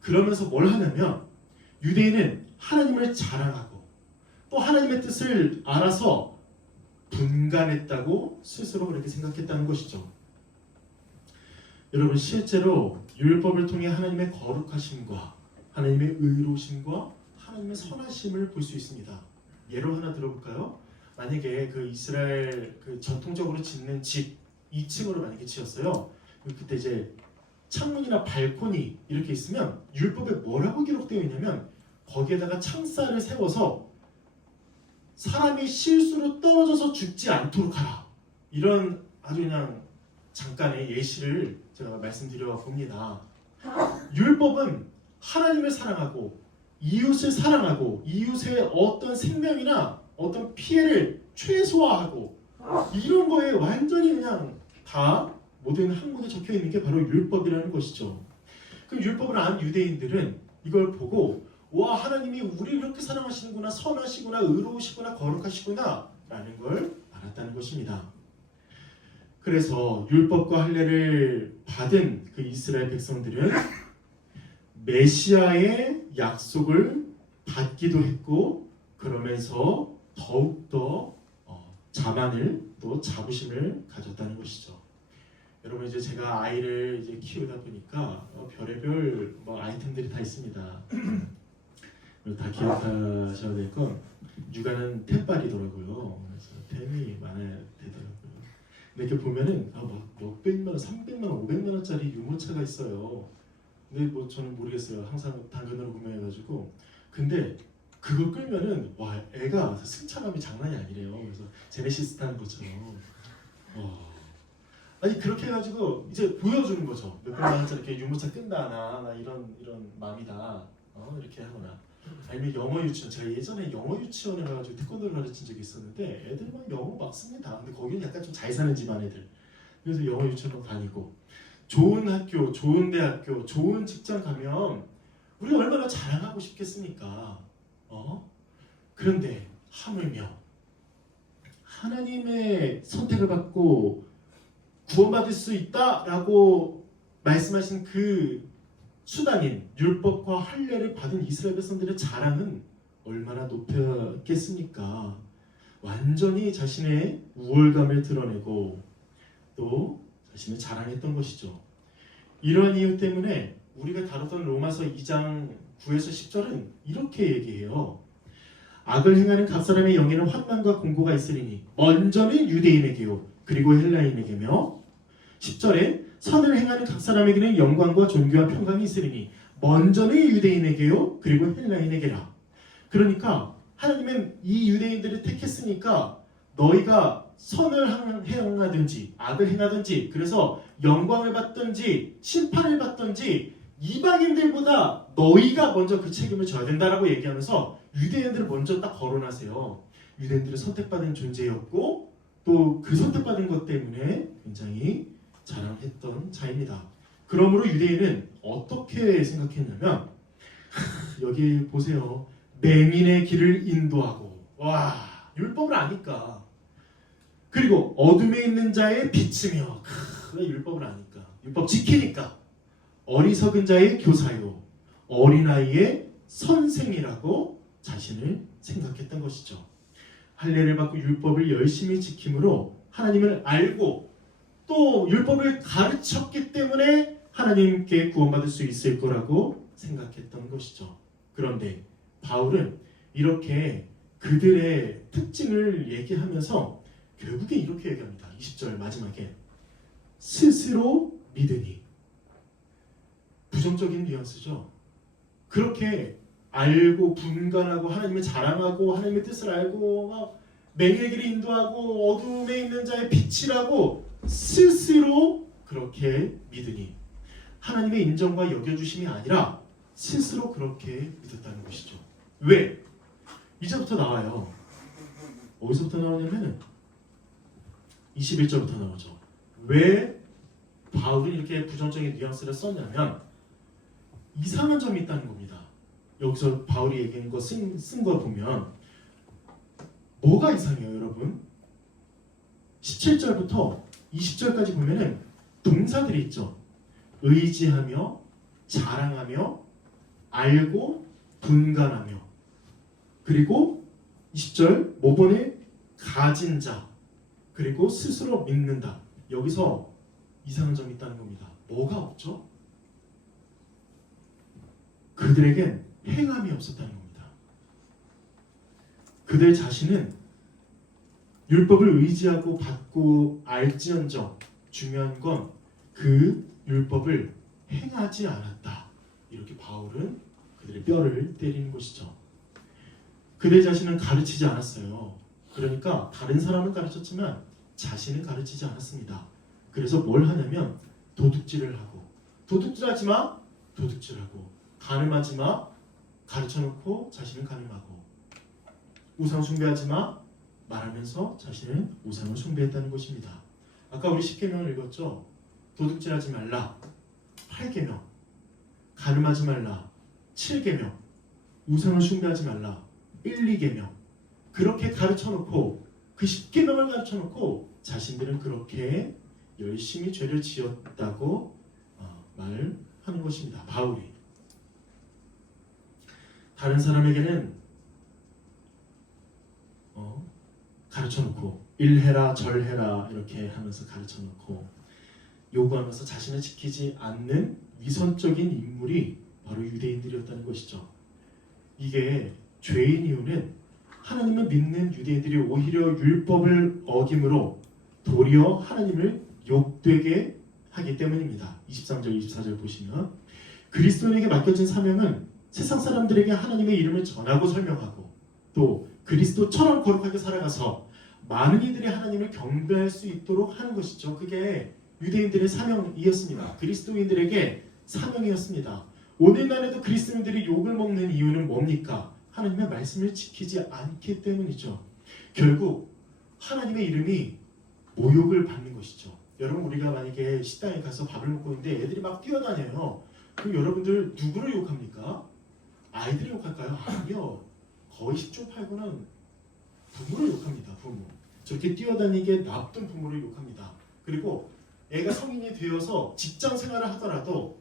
그러면서 뭘 하냐면, 유대인은 하나님을 자랑하고 또 하나님의 뜻을 알아서 분간했다고 스스로 그렇게 생각했다는 것이죠. 여러분, 실제로 율법을 통해 하나님의 거룩하심과 하나님의 의로우심과 하나님의 선하심을 볼 수 있습니다. 예로 하나 들어볼까요? 만약에 그 이스라엘 그 전통적으로 짓는 집 2층으로 만약에 지었어요. 그때 이제 창문이나 발코니 이렇게 있으면 율법에 뭐라고 기록되어 있냐면, 거기에다가 창살을 세워서 사람이 실수로 떨어져서 죽지 않도록 하라, 이런 아주 그냥 잠깐의 예시를 제가 말씀드려 봅니다. 율법은 하나님을 사랑하고 이웃을 사랑하고 이웃의 어떤 생명이나 어떤 피해를 최소화하고 이런 거에 완전히 그냥 다 모든 항목에 적혀 있는 게 바로 율법이라는 것이죠. 그 율법을 안 유대인들은 이걸 보고, 와, 하나님이 우리를 이렇게 사랑하시는구나, 선하시구나, 의로우시구나, 거룩하시구나 라는 걸 알았다는 것입니다. 그래서 율법과 할례를 받은 그 이스라엘 백성들은 메시아의 약속을 받기도 했고, 그러면서 더욱더 자만을, 또 자부심을 가졌다는 것이죠. 여러분, 이제 제가 아이를 이제 키우다 보니까 별의별 아이템들이 다 있습니다. 다 기억하셔야 될 건, 육아는 템빨이더라고요. 그래서 템이 많아야 되더라고요. 근데 이렇게 보면은 몇백만 원, 300만 원, 500만 원짜리 유모차가 있어요. 근데 저는 모르겠어요. 항상 당근으로 구매해가지고. 근데 그거 끌면은 와, 애가 승차감이 장난이 아니래요. 그래서 제네시스 타는 것처럼. 아니, 그렇게 해가지고 이제 보여주는 거죠. 몇백만 원짜리 이렇게 유모차 끈다, 나 이런 맘이다. 이렇게 하거나. 아니면 영어 유치원, 제가 예전에 영어 유치원에 가가지고 태권도를 가르친 적이 있었는데, 애들 막 영어 막 씁니다. 근데 거기는 약간 좀 잘 사는 집안 애들. 그래서 영어 유치원 다니고, 좋은 학교, 좋은 대학교, 좋은 직장 가면 우리가 얼마나 자랑하고 싶겠습니까? 그런데 하물며 하나님의 선택을 받고 구원받을 수 있다라고 말씀하신 그 수단인 율법과 할례를 받은 이스라엘 백성들의 자랑은 얼마나 높였겠습니까? 완전히 자신의 우월감을 드러내고 또 자신을 자랑했던 것이죠. 이러한 이유 때문에 우리가 다뤘던 로마서 2장 9에서 10절은 이렇게 얘기해요. 악을 행하는 각 사람의 영에는 환난과 공고가 있으리니 먼저는 유대인에게요, 그리고 헬라인에게며 10절에 선을 행하는 각 사람에게는 영광과 존귀와 평강이 있으리니 먼저는 유대인에게요 그리고 헬라인에게라. 그러니까 하나님은 이 유대인들을 택했으니까 너희가 선을 행하든지 악을 행하든지 그래서 영광을 받든지 심판을 받든지 이방인들보다 너희가 먼저 그 책임을 져야 된다라고 얘기하면서 유대인들을 먼저 딱 거론하세요. 유대인들은 선택받은 존재였고 또 그 선택받은 것 때문에 굉장히 자랑했던 자입니다. 그러므로 유대인은 어떻게 생각했냐면 여기 보세요. 맹인의 길을 인도하고 와 율법을 아니까 그리고 어둠에 있는 자의 비치며 율법을 아니까 율법 지키니까 어리석은 자의 교사요 어린아이의 선생이라고 자신을 생각했던 것이죠. 할례를 받고 율법을 열심히 지킴으로 하나님을 알고 또 율법을 가르쳤기 때문에 하나님께 구원받을 수 있을 거라고 생각했던 것이죠. 그런데 바울은 이렇게 그들의 특징을 얘기하면서 결국에 이렇게 얘기합니다. 20절 마지막에 스스로 믿으니 부정적인 뉘앙스죠. 그렇게 알고 분간하고 하나님을 자랑하고 하나님의 뜻을 알고 막 맹인의 길을 인도하고 어둠에 있는 자의 빛이라고 스스로 그렇게 믿으니 하나님의 인정과 여겨주심이 아니라 스스로 그렇게 믿었다는 것이죠. 왜? 이제부터 나와요. 어디서부터 나오냐면 21절부터 나오죠. 왜 바울이 이렇게 부정적인 뉘앙스를 썼냐면 이상한 점이 있다는 겁니다. 여기서 바울이 얘기하는 거 쓴 거 보면 뭐가 이상해요, 여러분? 17절부터 20절까지 보면은 동사들이 있죠. 의지하며 자랑하며 알고 분간하며 그리고 20절 모본을 가진 자 그리고 스스로 믿는다. 여기서 이상한 점이 있다는 겁니다. 뭐가 없죠? 그들에겐 행함이 없었다는 겁니다. 그들 자신은 율법을 의지하고 받고 알지언정 중요한 건 그 율법을 행하지 않았다. 이렇게 바울은 그들의 뼈를 때리는 것이죠. 그들 자신은 가르치지 않았어요. 그러니까 다른 사람은 가르쳤지만 자신은 가르치지 않았습니다. 그래서 뭘 하냐면 도둑질을 하고 도둑질하지 마 도둑질하고 간음하지 마 가르쳐놓고 자신은 간음하고 우상 숭배하지 마 말하면서 자신은 우상을 숭배했다는 것입니다. 아까 우리 10계명을 읽었죠. 도둑질하지 말라 8계명, 간음하지 말라 7계명, 우상을 숭배하지 말라 1, 2계명 그렇게 가르쳐놓고 그 10계명을 가르쳐놓고 자신들은 그렇게 열심히 죄를 지었다고 말하는 것입니다. 바울이 다른 사람에게는 가르쳐놓고 일해라 절해라 이렇게 하면서 가르쳐놓고 요구하면서 자신을 지키지 않는 위선적인 인물이 바로 유대인들이었다는 것이죠. 이게 죄인 이유는 하나님을 믿는 유대인들이 오히려 율법을 어김으로 도리어 하나님을 욕되게 하기 때문입니다. 23절 24절 보시면 그리스도인에게 맡겨진 사명은 세상 사람들에게 하나님의 이름을 전하고 설명하고 또 그리스도처럼 거룩하게 살아가서 많은 이들이 하나님을 경배할 수 있도록 하는 것이죠. 그게 유대인들의 사명이었습니다. 그리스도인들에게 사명이었습니다. 오늘날에도 그리스도인들이 욕을 먹는 이유는 뭡니까? 하나님의 말씀을 지키지 않기 때문이죠. 결국 하나님의 이름이 모욕을 받는 것이죠. 여러분 우리가 만약에 식당에 가서 밥을 먹고 있는데 애들이 막 뛰어다녀요. 그럼 여러분들 누구를 욕합니까? 아이들을 욕할까요? 아니요. 거의 10조 8구는 부모를 욕합니다. 부모. 저렇게 뛰어다니게 놔둔 부모를 욕합니다. 그리고 애가 성인이 되어서 직장 생활을 하더라도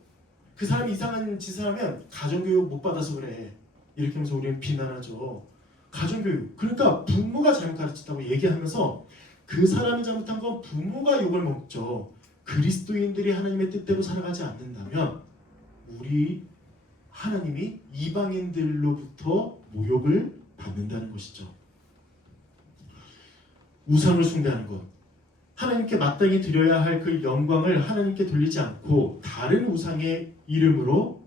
그 사람이 이상한 짓을 하면 가정교육 못 받아서 그래. 이렇게 하면서 우리는 비난하죠. 가정교육. 그러니까 부모가 잘못 가르쳤다고 얘기하면서 그 사람이 잘못한 건 부모가 욕을 먹죠. 그리스도인들이 하나님의 뜻대로 살아가지 않는다면 우리 하나님이 이방인들로부터 모욕을 받는다는 것이죠. 우상을 숭배하는 것, 하나님께 마땅히 드려야 할 그 영광을 하나님께 돌리지 않고 다른 우상의 이름으로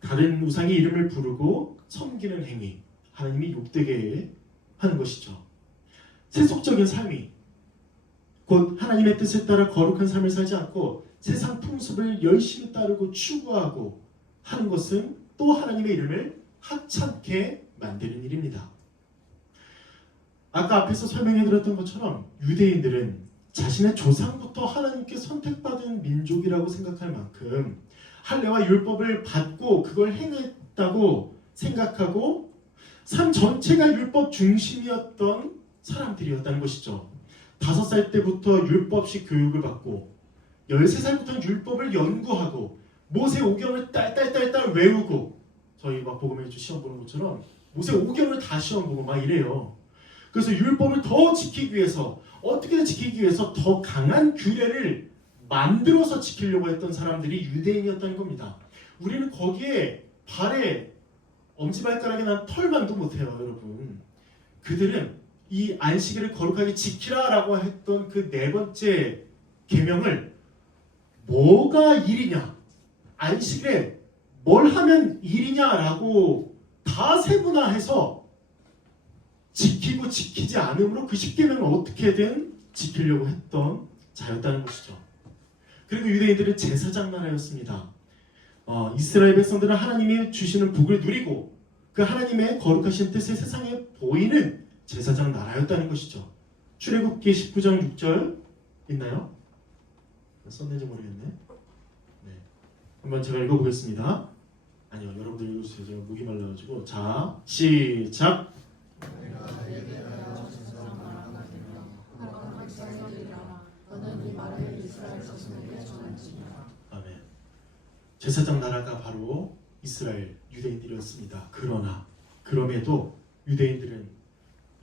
다른 우상의 이름을 부르고 섬기는 행위, 하나님이 욕되게 하는 것이죠. 세속적인 삶이 곧 하나님의 뜻에 따라 거룩한 삶을 살지 않고 세상 풍습을 열심히 따르고 추구하고 하는 것은 또 하나님의 이름을 하찮게 만드는 일입니다. 아까 앞에서 설명해드렸던 것처럼 유대인들은 자신의 조상부터 하나님께 선택받은 민족이라고 생각할 만큼 할례와 율법을 받고 그걸 행했다고 생각하고 삶 전체가 율법 중심이었던 사람들이었다는 것이죠. 5살 때부터 율법식 교육을 받고 13살부터 율법을 연구하고 모세 오경을 딸딸딸딸 외우고 저희 막 복음의 주 시험 보는 것처럼 모세 오경을 다 시험 보고 막 이래요. 그래서 율법을 더 지키기 위해서 어떻게든 지키기 위해서 더 강한 규례를 만들어서 지키려고 했던 사람들이 유대인이었다는 겁니다. 우리는 거기에 발에 엄지발가락에 난 털만도 못해요, 여러분. 그들은 이 안식일을 거룩하게 지키라라고 했던 그 4번째 계명을 뭐가 일이냐, 안식일에 뭘 하면 일이냐라고 다 세분화해서 지키고 지키지 않으므로 그 10계명을 어떻게든 지키려고 했던 자였다는 것이죠. 그리고 유대인들은 제사장 나라였습니다. 이스라엘 백성들은 하나님이 주시는 복을 누리고 그 하나님의 거룩하신 뜻을 세상에 보이는 제사장 나라였다는 것이죠. 출애굽기 19장 6절 있나요? 썼는지 모르겠네. 네. 한번 제가 읽어보겠습니다. 아니요, 여러분들 읽어주세요. 제가 목이 말라가지고. 자, 시작. 너는 이 말을 이스라엘 자손에게 전할지니라. 아멘. 제사장 나라가 바로 이스라엘 유대인들이었습니다. 그럼에도 유대인들은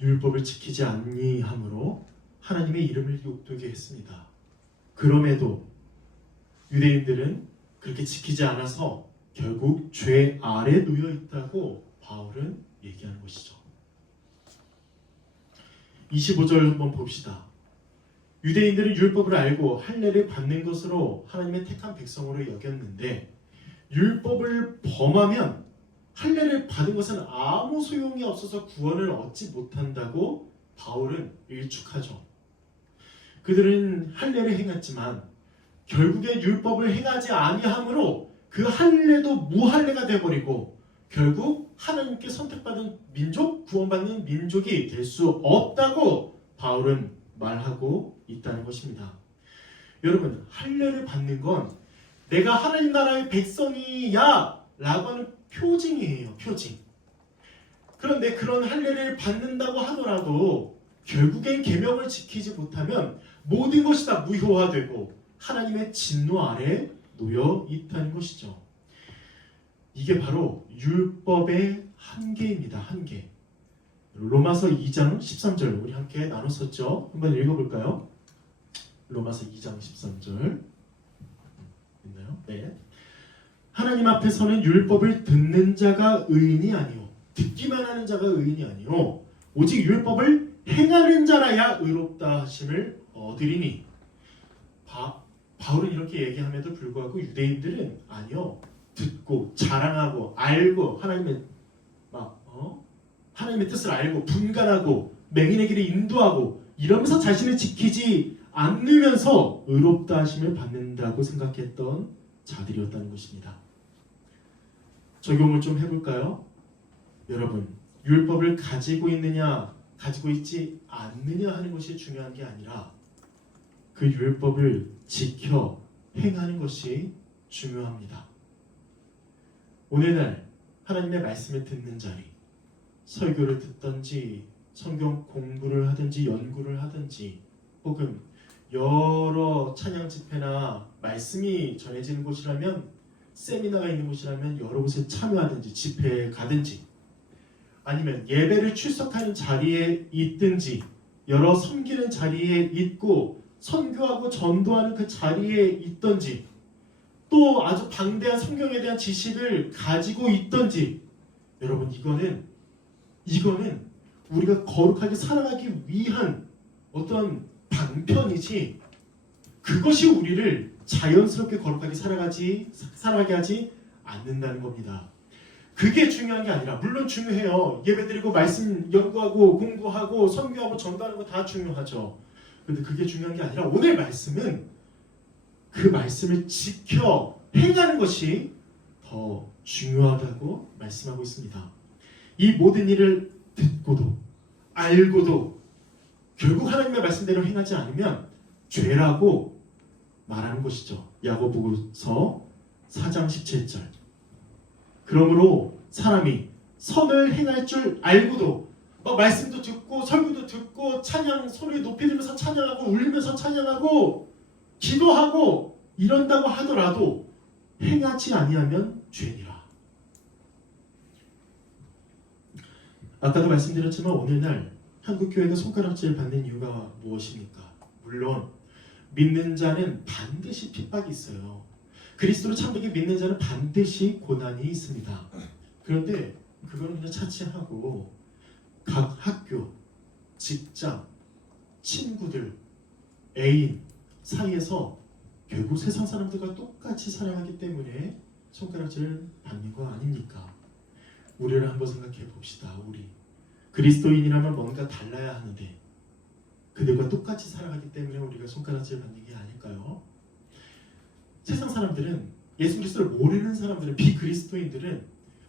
율법을 지키지 아니함으로 하나님의 이름을 욕되게 했습니다. 그럼에도 유대인들은 그렇게 지키지 않아서 결국 죄 아래 놓여 있다고 바울은 얘기하는 것이죠. 25절 한번 봅시다. 유대인들은 율법을 알고 할례를 받는 것으로 하나님의 택한 백성으로 여겼는데 율법을 범하면 할례를 받은 것은 아무 소용이 없어서 구원을 얻지 못한다고 바울은 일축하죠. 그들은 할례를 행했지만 결국에 율법을 행하지 아니함으로 그 할례도 무할례가 되어버리고 결국 하나님께 선택받은 민족, 구원받는 민족이 될 수 없다고 바울은 말하고 있다는 것입니다. 여러분, 할례를 받는 건 내가 하나님 나라의 백성이야 라고 하는 표징이에요. 표징. 그런데 그런 할례를 받는다고 하더라도 결국엔 계명을 지키지 못하면 모든 것이 다 무효화되고 하나님의 진노 아래 놓여 있다는 것이죠. 이게 바로 율법의 한계입니다. 한계. 로마서 2장 13절 우리 함께 나눴었죠. 한번 읽어볼까요? 로마서 2장 13절 있나요? 네. 하나님 앞에서는 율법을 듣는 자가 의인이 아니요 듣기만 하는 자가 의인이 아니요 오직 율법을 행하는 자라야 의롭다 하심을 얻으리니. 바울은 이렇게 얘기함에도 불구하고 유대인들은 아니요 듣고 자랑하고 알고 하나님의 뜻을 알고 분간하고 맹인의 길을 인도하고 이러면서 자신을 지키지 않으면서 의롭다 하심을 받는다고 생각했던 자들이었다는 것입니다. 적용을 좀 해볼까요? 여러분, 율법을 가지고 있느냐 가지고 있지 않느냐 하는 것이 중요한 게 아니라 그 율법을 지켜 행하는 것이 중요합니다. 오늘날 하나님의 말씀을 듣는 자리, 설교를 듣든지 성경 공부를 하든지 연구를 하든지 혹은 여러 찬양 집회나 말씀이 전해지는 곳이라면 세미나가 있는 곳이라면 여러 곳에 참여하든지 집회에 가든지 아니면 예배를 출석하는 자리에 있든지 여러 섬기는 자리에 있고 선교하고 전도하는 그 자리에 있든지 또 아주 방대한 성경에 대한 지식을 가지고 있든지 여러분 이거는 우리가 거룩하게 살아가기 위한 어떤 방편이지 그것이 우리를 자연스럽게 거룩하게 살아가게 하지 않는다는 겁니다. 그게 중요한 게 아니라, 물론 중요해요. 예배드리고 말씀 연구하고 공부하고 선교하고 전도하는 거 다 중요하죠. 그런데 그게 중요한 게 아니라 오늘 말씀은 그 말씀을 지켜 행하는 것이 더 중요하다고 말씀하고 있습니다. 이 모든 일을 듣고도 알고도 결국 하나님의 말씀대로 행하지 않으면 죄라고 말하는 것이죠. 야고보서 4장 17절. 그러므로 사람이 선을 행할 줄 알고도 말씀도 듣고 설교도 듣고 찬양 소리 높이 들으면서 찬양하고 울리면서 찬양하고 기도하고 이런다고 하더라도 행하지 아니하면 죄니라. 아까도 말씀드렸지만 오늘날 한국교회가 손가락질 받는 이유가 무엇입니까? 물론 믿는 자는 반드시 핍박이 있어요. 그리스도를 참되게 믿는 자는 반드시 고난이 있습니다. 그런데 그거는 그냥 차치하고 각 학교, 직장, 친구들, 애인 사이에서 결국 세상 사람들과 똑같이 살아가기 때문에 손가락질을 받는 거 아닙니까? 우리를 한번 생각해 봅시다. 우리 그리스도인이라면 뭔가 달라야 하는데 그들과 똑같이 살아가기 때문에 우리가 손가락질 받는 게 아닐까요? 세상 사람들은, 예수 그리스도를 모르는 사람들은, 비그리스도인들은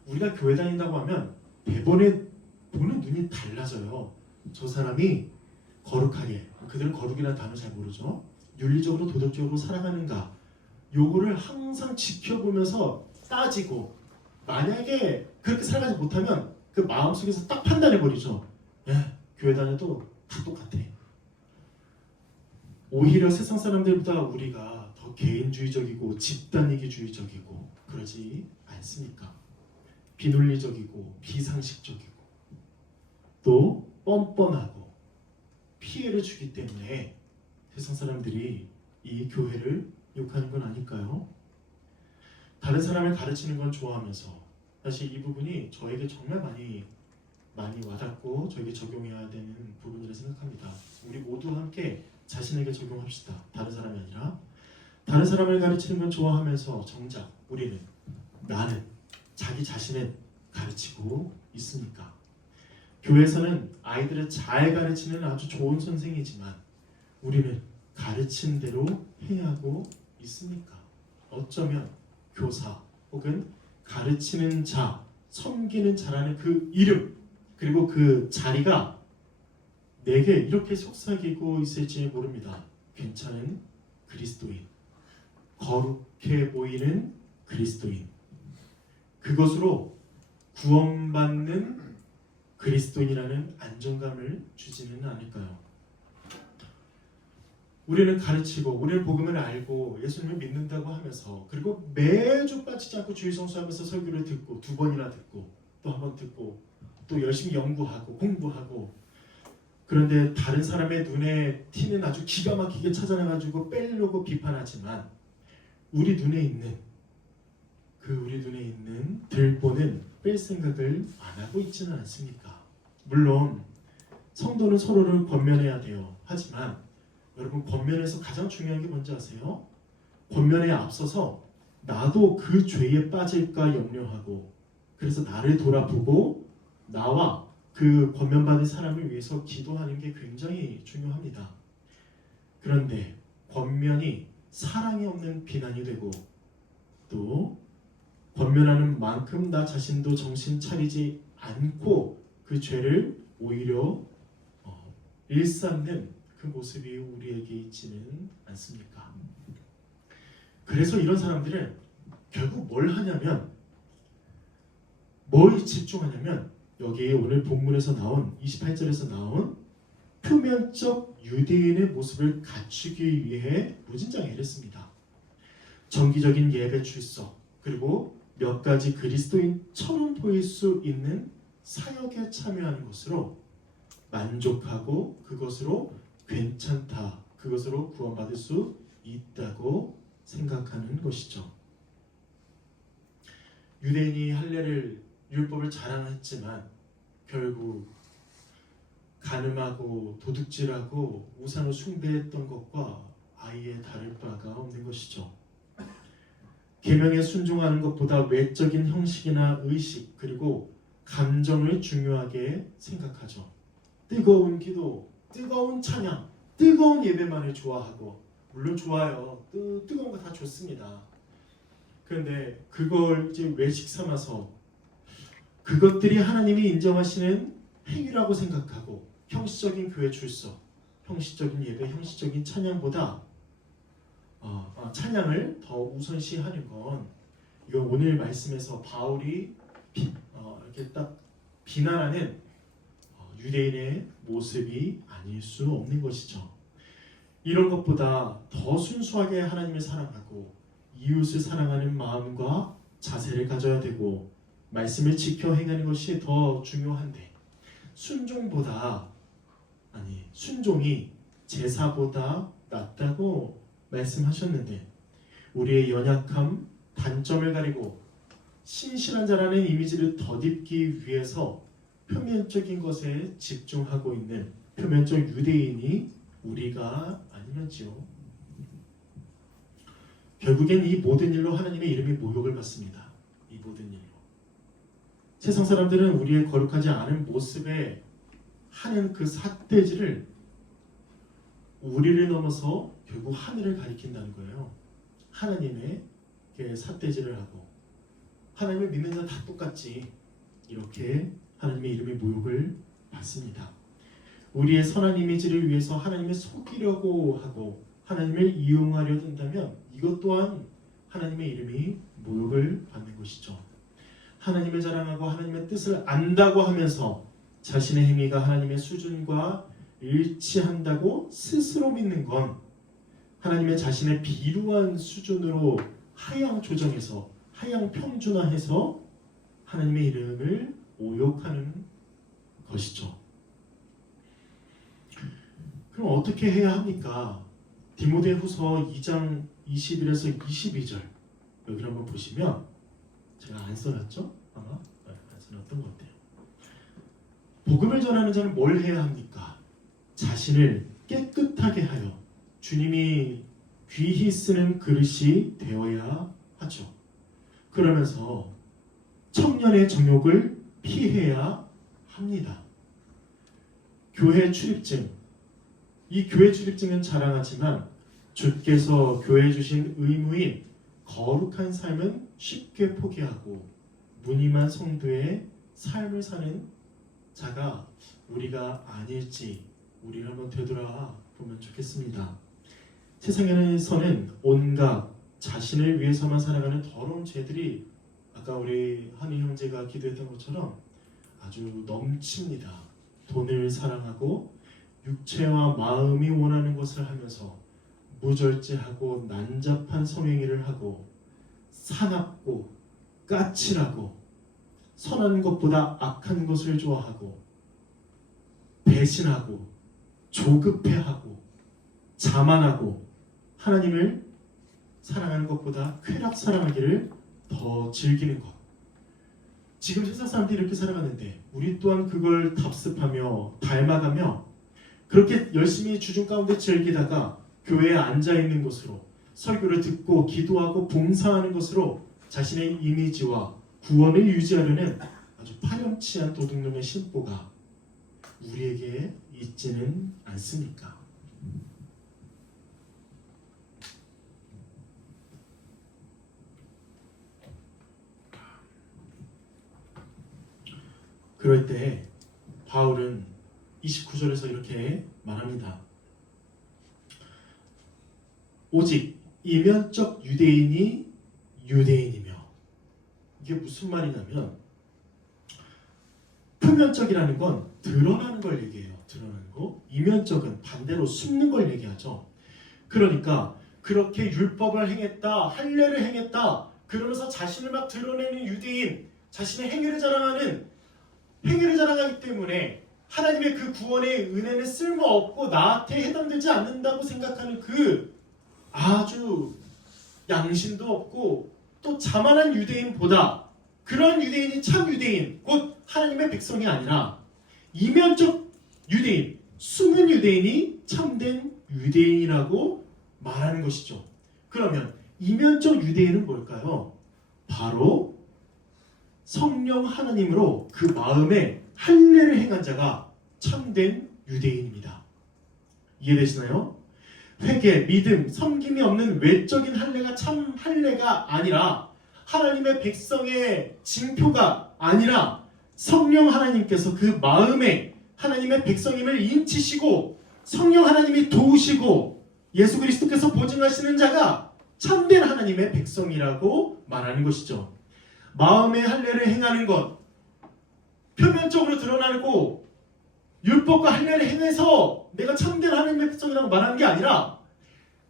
우리가 교회 다닌다고 하면 대번에 보는 눈이 달라져요. 저 사람이 거룩하게, 그들은 거룩이라는 단어 잘 모르죠. 윤리적으로 도덕적으로 살아가는가, 요거를 항상 지켜보면서 따지고, 만약에 그렇게 살아가지 못하면 그 마음속에서 딱 판단해버리죠. 교회 다녀도 다 똑같아. 오히려 세상 사람들보다 우리가 더 개인주의적이고 집단이기주의적이고 그러지 않습니까? 비논리적이고 비상식적이고 또 뻔뻔하고 피해를 주기 때문에 세상 사람들이 이 교회를 욕하는 건 아닐까요? 다른 사람을 가르치는 건 좋아하면서, 사실 이 부분이 저에게 정말 많이 와닿고 저에게 적용해야 되는 부분이라 생각합니다. 우리 모두 함께 자신에게 적용합시다. 다른 사람이 아니라. 다른 사람을 가르치는 건 좋아하면서 정작 우리는, 나는 자기 자신을 가르치고 있습니까? 교회에서는 아이들을 잘 가르치는 아주 좋은 선생이지만 우리는 가르친 대로 해야 하고 있습니까? 어쩌면 교사 혹은 가르치는 자, 섬기는 자라는 그 이름, 그리고 그 자리가 내게 이렇게 속삭이고 있을지 모릅니다. 괜찮은 그리스도인, 거룩해 보이는 그리스도인, 그것으로 구원받는 그리스도인이라는 안정감을 주지는 않을까요? 우리는 가르치고 우리는 복음을 알고 예수님을 믿는다고 하면서, 그리고 매주 빠지지 않고 주일 성수하면서 설교를 듣고 2번이나 듣고 또 1번 듣고 또 열심히 연구하고 공부하고, 그런데 다른 사람의 눈에 튀는 아주 기가 막히게 찾아내가지고 빼려고 비판하지만 우리 눈에 있는 들보는 뺄 생각을 안 하고 있지는 않습니까? 물론 성도는 서로를 권면해야 돼요. 하지만 여러분, 권면에서 가장 중요한 게 뭔지 아세요? 권면에 앞서서 나도 그 죄에 빠질까 염려하고, 그래서 나를 돌아보고 나와 그 권면받은 사람을 위해서 기도하는 게 굉장히 중요합니다. 그런데 권면이 사랑이 없는 비난이 되고, 또 권면하는 만큼 나 자신도 정신 차리지 않고 그 죄를 오히려 일삼는 그 모습이 우리에게 있지는 않습니까? 그래서 이런 사람들은 결국 뭘 하냐면, 뭘 집중하냐면, 여기 오늘 본문에서 나온 28절에서 나온 표면적 유대인의 모습을 갖추기 위해 무진장에 이랬습니다. 정기적인 예배 출석, 그리고 몇 가지 그리스도인처럼 보일 수 있는 사역에 참여하는 것으로 만족하고 그것으로 괜찮다, 그것으로 구원받을 수 있다고 생각하는 것이죠. 유대인이 할례를, 율법을 자랑했지만 결국 간음하고 도둑질하고 우상을 숭배했던 것과 아예 다를 바가 없는 것이죠. 계명에 순종하는 것보다 외적인 형식이나 의식 그리고 감정을 중요하게 생각하죠. 뜨거운 기도, 뜨거운 찬양, 뜨거운 예배만을 좋아하고, 물론 좋아요. 뜨거운 거 다 좋습니다. 그런데 그걸 이제 외식 삼아서 그것들이 하나님이 인정하시는 행위라고 생각하고 형식적인 교회 출석, 형식적인 예배, 형식적인 찬양보다 찬양을 더 우선시하는 건 이거 오늘 말씀에서 바울이 이렇게 딱 비난하는 유대인의 모습이 아닐 수 없는 것이죠. 이런 것보다 더 순수하게 하나님을 사랑하고 이웃을 사랑하는 마음과 자세를 가져야 되고 말씀을 지켜 행하는 것이 더 중요한데 순종이 제사보다 낫다고 말씀하셨는데 우리의 연약함, 단점을 가리고 신실한 자라는 이미지를 덧입기 위해서 표면적인 것에 집중하고 있는 표면적 유대인이 우리가 아니면지요. 결국엔 이 모든 일로 하나님의 이름이 모욕을 받습니다. 이 모든 일로. 세상 사람들은 우리의 거룩하지 않은 모습에 하는 그 삿대질을 우리를 넘어서 결국 하늘을 가리킨다는 거예요. 하나님의 삿대질을 하고 하나님을 믿는 자 다 똑같지 이렇게 하나님의 이름의 모욕을 받습니다. 우리의 선한 이미지를 위해서 하나님을 속이려고 하고 하나님을 이용하려 든다면 이것 또한 하나님의 이름이 모욕을 받는 것이죠. 하나님을 자랑하고 하나님의 뜻을 안다고 하면서 자신의 행위가 하나님의 수준과 일치한다고 스스로 믿는 건 하나님의 자신의 비루한 수준으로 하향 조정해서 하향 평준화해서 하나님의 이름을 오욕하는 것이죠. 그럼 어떻게 해야 합니까? 디모데후서 2장 21에서 22절 여기를 한번 보시면 제가 안 써놨죠? 아마 안 써놨던 것 같아요. 복음을 전하는 자는 뭘 해야 합니까? 자신을 깨끗하게 하여 주님이 귀히 쓰는 그릇이 되어야 하죠. 그러면서 청년의 정욕을 피해야 합니다. 교회 출입증, 이 교회 출입증은 자랑하지만 주께서 교회에 주신 의무인 거룩한 삶은 쉽게 포기하고 무늬만 성도의 삶을 사는 자가 우리가 아닐지 우리를 한번 되돌아 보면 좋겠습니다. 세상에서는 온갖 자신을 위해서만 살아가는 더러운 죄들이 아까 우리 한희 형제가 기도했던 것처럼 아주 넘칩니다. 돈을 사랑하고 육체와 마음이 원하는 것을 하면서 무절제하고 난잡한 성행위를 하고 사납고 까칠하고 선한 것보다 악한 것을 좋아하고 배신하고 조급해하고 자만하고 하나님을 사랑하는 것보다 쾌락 사랑하기를 더 즐기는 것. 지금 세상 사람들이 이렇게 살아가는데 우리 또한 그걸 답습하며 닮아가며 그렇게 열심히 주중 가운데 즐기다가 교회에 앉아있는 것으로 설교를 듣고 기도하고 봉사하는 것으로 자신의 이미지와 구원을 유지하려는 아주 파렴치한 도둑놈의 심보가 우리에게 있지는 않습니까? 그럴 때 바울은 29절에서 이렇게 말합니다. 오직 이면적 유대인이 유대인이며 이게 무슨 말이냐면 표면적이라는 건 드러나는 걸 얘기해요. 드러나는 거. 이면적은 반대로 숨는 걸 얘기하죠. 그러니까 그렇게 율법을 행했다, 할례를 행했다 그러면서 자신을 막 드러내는 유대인, 자신의 행위를 자랑하기 때문에 하나님의 그 구원의 은혜는 쓸모없고 나한테 해당되지 않는다고 생각하는 그 아주 양심도 없고 또 자만한 유대인보다 그런 유대인이 참 유대인, 곧 하나님의 백성이 아니라 이면적 유대인, 숨은 유대인이 참된 유대인이라고 말하는 것이죠. 그러면 이면적 유대인은 뭘까요? 바로 성령 하나님으로 그 마음에 할례를 행한 자가 참된 유대인입니다. 이해되시나요? 회개, 믿음, 섬김이 없는 외적인 할례가 참 할례가 아니라 하나님의 백성의 징표가 아니라 성령 하나님께서 그 마음에 하나님의 백성임을 인치시고 성령 하나님이 도우시고 예수 그리스도께서 보증하시는 자가 참된 하나님의 백성이라고 말하는 것이죠. 마음의 할례를 행하는 것, 표면적으로 드러나고 율법과 할례를 행해서 내가 참된 하나님의 백성이라고 말하는 게 아니라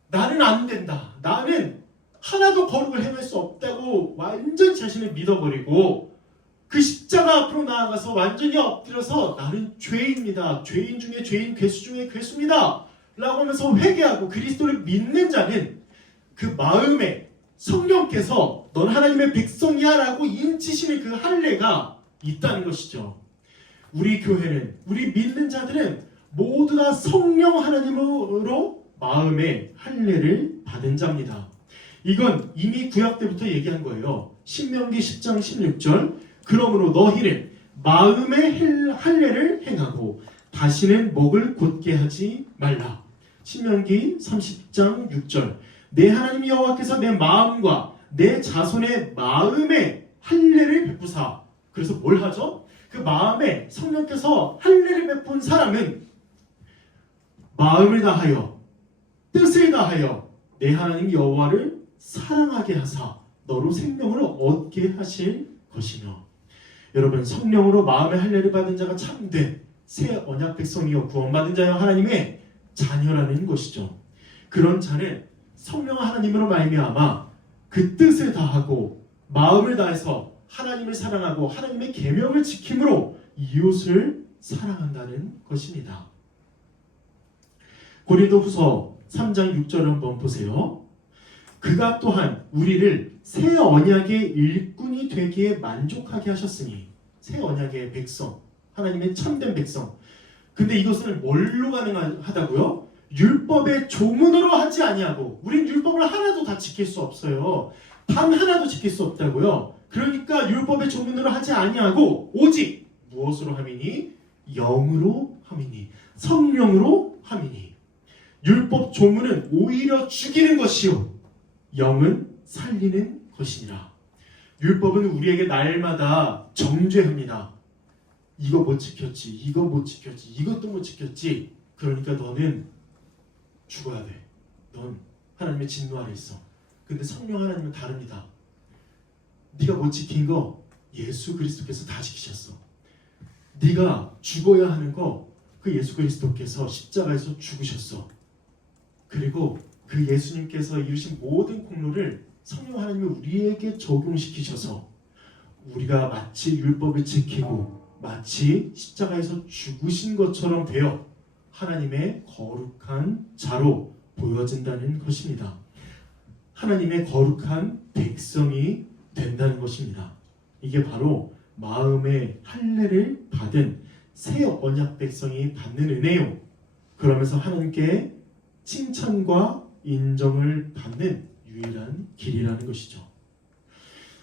나는 안 된다. 나는 하나도 거룩을 행할 수 없다고 완전히 자신을 믿어버리고 그 십자가 앞으로 나아가서 완전히 엎드려서 나는 죄인입니다. 죄인 중에 죄인, 괴수 중에 괴수입니다. 라고 하면서 회개하고 그리스도를 믿는 자는 그 마음에 성령께서 넌 하나님의 백성이야 라고 인치시는 그 할례가 있다는 것이죠. 우리 교회는, 우리 믿는 자들은 모두 다 성령 하나님으로 마음의 할례를 받은 자입니다. 이건 이미 구약 때부터 얘기한 거예요. 신명기 10장 16절 그러므로 너희는 마음의 할례를 행하고 다시는 목을 곧게 하지 말라. 신명기 30장 6절 내 하나님 여호와께서 내 마음과 내 자손의 마음에 할례를 베푸사. 그래서 뭘 하죠? 그 마음에 성령께서 할례를 베푼 사람은 마음을 다하여 뜻을 다하여 내 하나님 여호와를 사랑하게 하사 너로 생명을 얻게 하실 것이며. 여러분, 성령으로 마음의 할례를 받은 자가 참된 새 언약 백성이요 구원받은 자여 하나님의 자녀라는 것이죠. 그런 자는 성령 하나님으로 말미암아 그 뜻을 다하고 마음을 다해서 하나님을 사랑하고 하나님의 계명을 지킴으로 이웃을 사랑한다는 것입니다. 고린도후서 3장 6절 한번 보세요. 그가 또한 우리를 새 언약의 일꾼이 되기에 만족하게 하셨으니. 새 언약의 백성, 하나님의 참된 백성. 근데 이것은 뭘로 가능하다고요? 율법의 조문으로 하지 아니하고. 우린 율법을 하나도 다 지킬 수 없어요. 단 하나도 지킬 수 없다고요. 그러니까 율법의 조문으로 하지 아니하고 오직 무엇으로 함이니? 영으로 함이니. 성령으로 함이니. 율법 조문은 오히려 죽이는 것이요 영은 살리는 것이니라. 율법은 우리에게 날마다 정죄합니다. 이거 못 지켰지, 이거 못 지켰지, 이것도 못 지켰지. 그러니까 너는 죽어야 돼. 넌 하나님의 진노 아래 있어. 근데 성령 하나님은 다릅니다. 네가 못 지킨 거 예수 그리스도께서 다 지키셨어. 네가 죽어야 하는 거 그 예수 그리스도께서 십자가에서 죽으셨어. 그리고 그 예수님께서 이루신 모든 공로를 성령 하나님이 우리에게 적용시키셔서 우리가 마치 율법을 지키고 마치 십자가에서 죽으신 것처럼 되어 하나님의 거룩한 자로 보여진다는 것입니다. 하나님의 거룩한 백성이 된다는 것입니다. 이게 바로 마음의 할례를 받은 새 언약 백성이 받는 은혜요. 그러면서 하나님께 칭찬과 인정을 받는 유일한 길이라는 것이죠.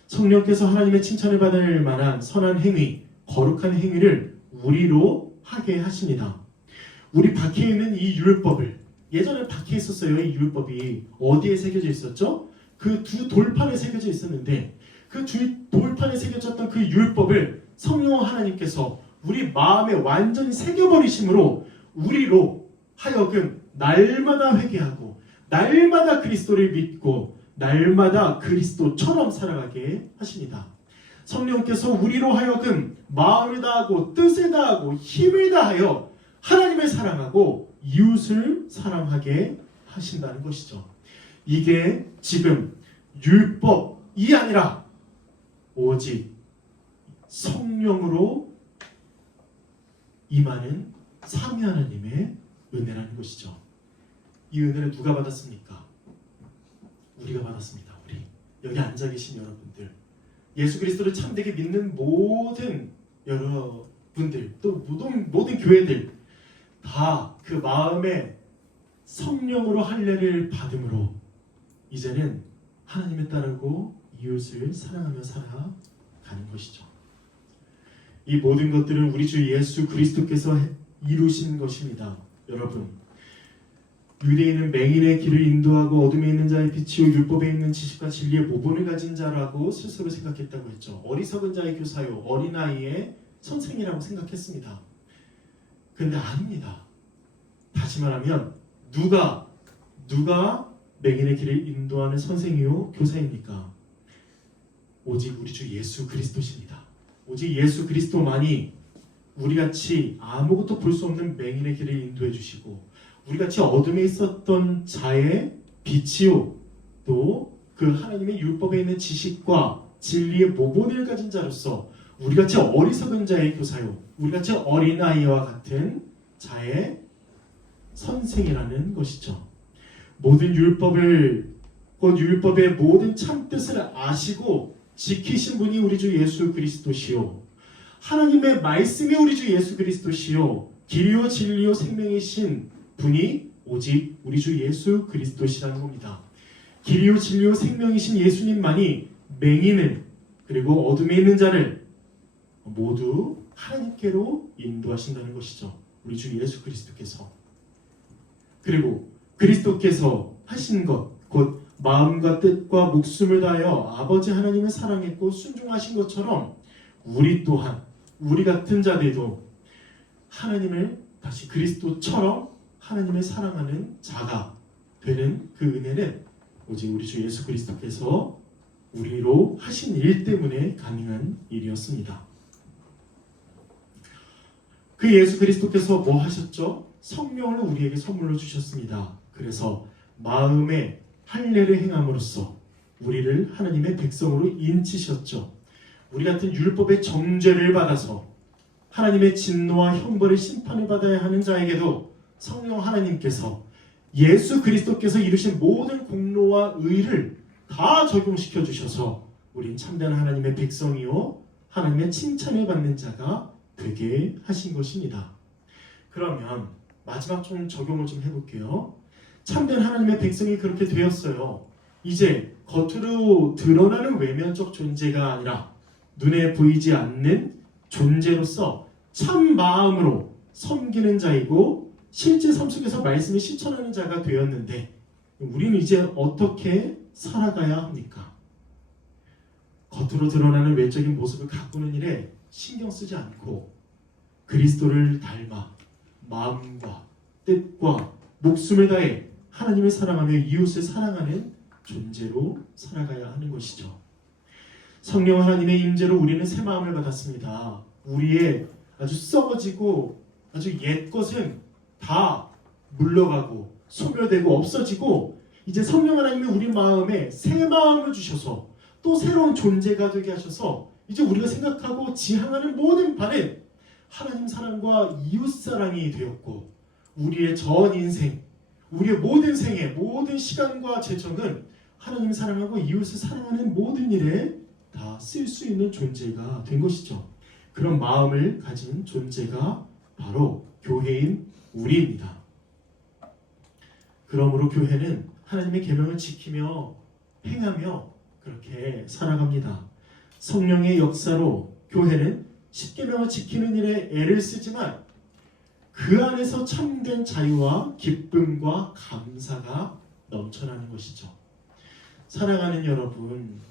성령께서 하나님의 칭찬을 받을 만한 선한 행위, 거룩한 행위를 우리로 하게 하십니다. 우리 박혀 있는 이 율법을, 예전에 박혀 있었어요. 이 율법이 어디에 새겨져 있었죠? 그 두 돌판에 새겨져 있었는데 그 두 돌판에 새겨졌던 그 율법을 성령 하나님께서 우리 마음에 완전히 새겨버리심으로 우리로 하여금 날마다 회개하고 날마다 그리스도를 믿고 날마다 그리스도처럼 살아가게 하십니다. 성령께서 우리로 하여금 마음을 다하고 뜻을 다하고 힘을 다하여 하나님을 사랑하고 이웃을 사랑하게 하신다는 것이죠. 이게 지금 율법이 아니라 오직 성령으로 임하는 삼위 하나님의 은혜라는 것이죠. 이 은혜를 누가 받았습니까? 우리가 받았습니다. 우리 여기 앉아 계신 여러분들, 예수 그리스도를 참되게 믿는 모든 여러분들, 또 모든 교회들, 다 그 마음에 성령으로 할례를 받음으로 이제는 하나님을 따르고 이웃을 사랑하며 살아가는 것이죠. 이 모든 것들은 우리 주 예수 그리스도께서 이루신 것입니다. 여러분, 유대인은 맹인의 길을 인도하고 어둠에 있는 자의 빛이요 율법에 있는 지식과 진리의 모본을 가진 자라고 스스로 생각했다고 했죠. 어리석은 자의 교사요 어린아이의 선생이라고 생각했습니다. 그런데 아닙니다. 다시 말하면 누가 맹인의 길을 인도하는 선생이요 교사입니까? 오직 우리 주 예수 그리스도십니다. 오직 예수 그리스도만이 우리같이 아무것도 볼 수 없는 맹인의 길을 인도해 주시고 우리같이 어둠에 있었던 자의 빛이요 또 그 하나님의 율법에 있는 지식과 진리의 모본을 가진 자로서 우리같이 어리석은 자의 교사요 우리같이 어린아이와 같은 자의 선생이라는 것이죠. 모든 율법의 모든 참뜻을 아시고 지키신 분이 우리 주 예수 그리스도시요 하나님의 말씀이 우리 주 예수 그리스도시요 길이요 진리요 생명이신 분이 오직 우리 주 예수 그리스도시라는 겁니다. 길이요 진리요 생명이신 예수님만이 맹인을 그리고 어둠에 있는 자를 모두 하나님께로 인도하신다는 것이죠. 우리 주 예수 그리스도께서. 그리고 그리스도께서 하신 것, 곧 마음과 뜻과 목숨을 다하여 아버지 하나님을 사랑했고 순종하신 것처럼 우리 또한 우리 같은 자들도 하나님을 다시 그리스도처럼 하나님을 사랑하는 자가 되는 그 은혜는 오직 우리 주 예수 그리스도께서 우리로 하신 일 때문에 가능한 일이었습니다. 그 예수 그리스도께서 뭐 하셨죠? 성령을 우리에게 선물로 주셨습니다. 그래서 마음에 할례를 행함으로써 우리를 하나님의 백성으로 인치셨죠. 우리 같은 율법의 정죄를 받아서 하나님의 진노와 형벌의 심판을 받아야 하는 자에게도 성령 하나님께서 예수 그리스도께서 이루신 모든 공로와 의를 다 적용시켜 주셔서 우린 참된 하나님의 백성이요 하나님의 칭찬을 받는 자가 되게 하신 것입니다. 그러면 마지막 좀 적용을 좀 해볼게요. 참된 하나님의 백성이 그렇게 되었어요. 이제 겉으로 드러나는 외면적 존재가 아니라 눈에 보이지 않는 존재로서 참 마음으로 섬기는 자이고 실제 삶 속에서 말씀을 실천하는 자가 되었는데 우리는 이제 어떻게 살아가야 합니까? 겉으로 드러나는 외적인 모습을 가꾸는 일에 신경 쓰지 않고 그리스도를 닮아 마음과 뜻과 목숨을 다해 하나님을 사랑하며 이웃을 사랑하는 존재로 살아가야 하는 것이죠. 성령 하나님의 임재로 우리는 새 마음을 받았습니다. 우리의 아주 썩어지고 아주 옛 것은 다 물러가고 소멸되고 없어지고 이제 성령 하나님이 우리 마음에 새 마음을 주셔서 또 새로운 존재가 되게 하셔서 이제 우리가 생각하고 지향하는 모든 바는 하나님 사랑과 이웃 사랑이 되었고 우리의 전 인생, 우리의 모든 생애, 모든 시간과 재정은 하나님 사랑하고 이웃을 사랑하는 모든 일에 다 쓸 수 있는 존재가 된 것이죠. 그런 마음을 가진 존재가 바로 교회인 우리입니다. 그러므로 교회는 하나님의 계명을 지키며 행하며 그렇게 살아갑니다. 성령의 역사로 교회는 십계명을 지키는 일에 애를 쓰지만 그 안에서 참된 자유와 기쁨과 감사가 넘쳐나는 것이죠. 사랑하는 여러분,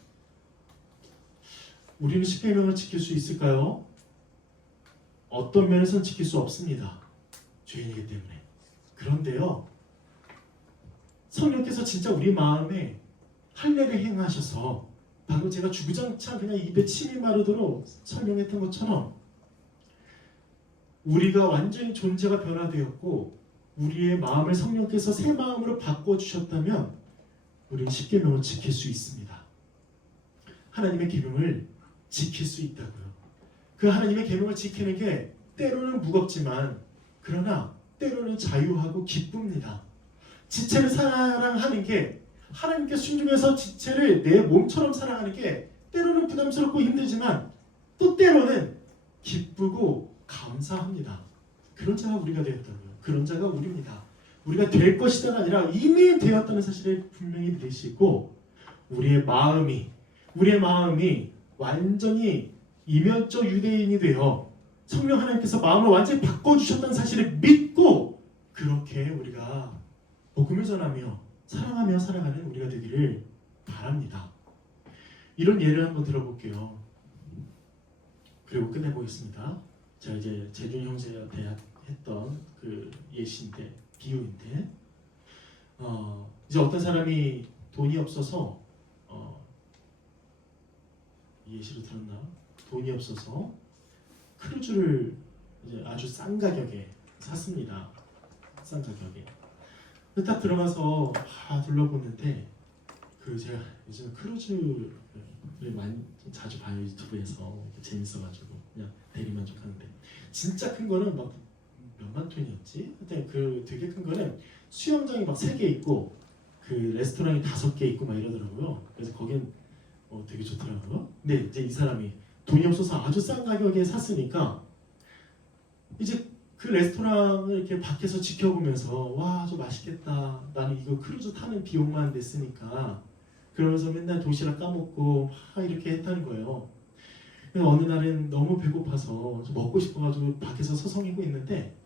우리는 십계명을 지킬 수 있을까요? 어떤 면에서는 지킬 수 없습니다. 죄인이기 때문에. 그런데요, 성령께서 진짜 우리 마음에 할례를 행하셔서 방금 제가 주구장창 그냥 입에 침이 마르도록 설명했던 것처럼 우리가 완전히 존재가 변화되었고 우리의 마음을 성령께서 새 마음으로 바꿔주셨다면 우리는 십계명을 지킬 수 있습니다. 하나님의 계명을 지킬 수 있다고요. 그 하나님의 계명을 지키는 게 때로는 무겁지만 그러나 때로는 자유하고 기쁩니다. 지체를 사랑하는 게 하나님께 순종해서 지체를 내 몸처럼 사랑하는 게 때로는 부담스럽고 힘들지만 또 때로는 기쁘고 감사합니다. 그런 자가 우리가 되었다고요. 그런 자가 우리입니다. 우리가 될 것이다가 아니라 이미 되었다는 사실을 분명히 믿으시고 우리의 마음이 완전히 이면적 유대인이 되어 성령 하나님께서 마음을 완전히 바꿔주셨다는 사실을 믿고 그렇게 우리가 복음을 전하며 사랑하며 살아가는 우리가 되기를 바랍니다. 이런 예를 한번 들어볼게요. 그리고 끝내보겠습니다. 제가 이제 재준 형제한테 했던 그 예시인데 비유인데 이제 어떤 사람이 돈이 없어서 이 예시로 들었나? 돈이 없어서 크루즈를 이제 아주 싼 가격에 샀습니다. 싼 가격에. 딱 들어가서 둘러보는데 그 제가 요즘 크루즈를 많이 좀 자주 봐요. 유튜브에서 재밌어가지고 그냥 대리만족하는데 진짜 큰 거는 막 몇만 톤이었지? 하여튼 그 되게 큰 거는 수영장이 막 3개 있고 그 레스토랑이 5개 있고 막 이러더라고요. 그래서 거긴 되게 좋더라고요. 근데 이제 이 사람이 돈이 없어서 아주 싼 가격에 샀으니까 이제 그 레스토랑을 이렇게 밖에서 지켜보면서 와 아주 맛있겠다. 나는 이거 크루즈 타는 비용만 냈으니까 그러면서 맨날 도시락 까먹고 막 이렇게 했다는 거예요. 그래서 어느 날은 너무 배고파서 좀 먹고 싶어가지고 밖에서 서성이고 있는데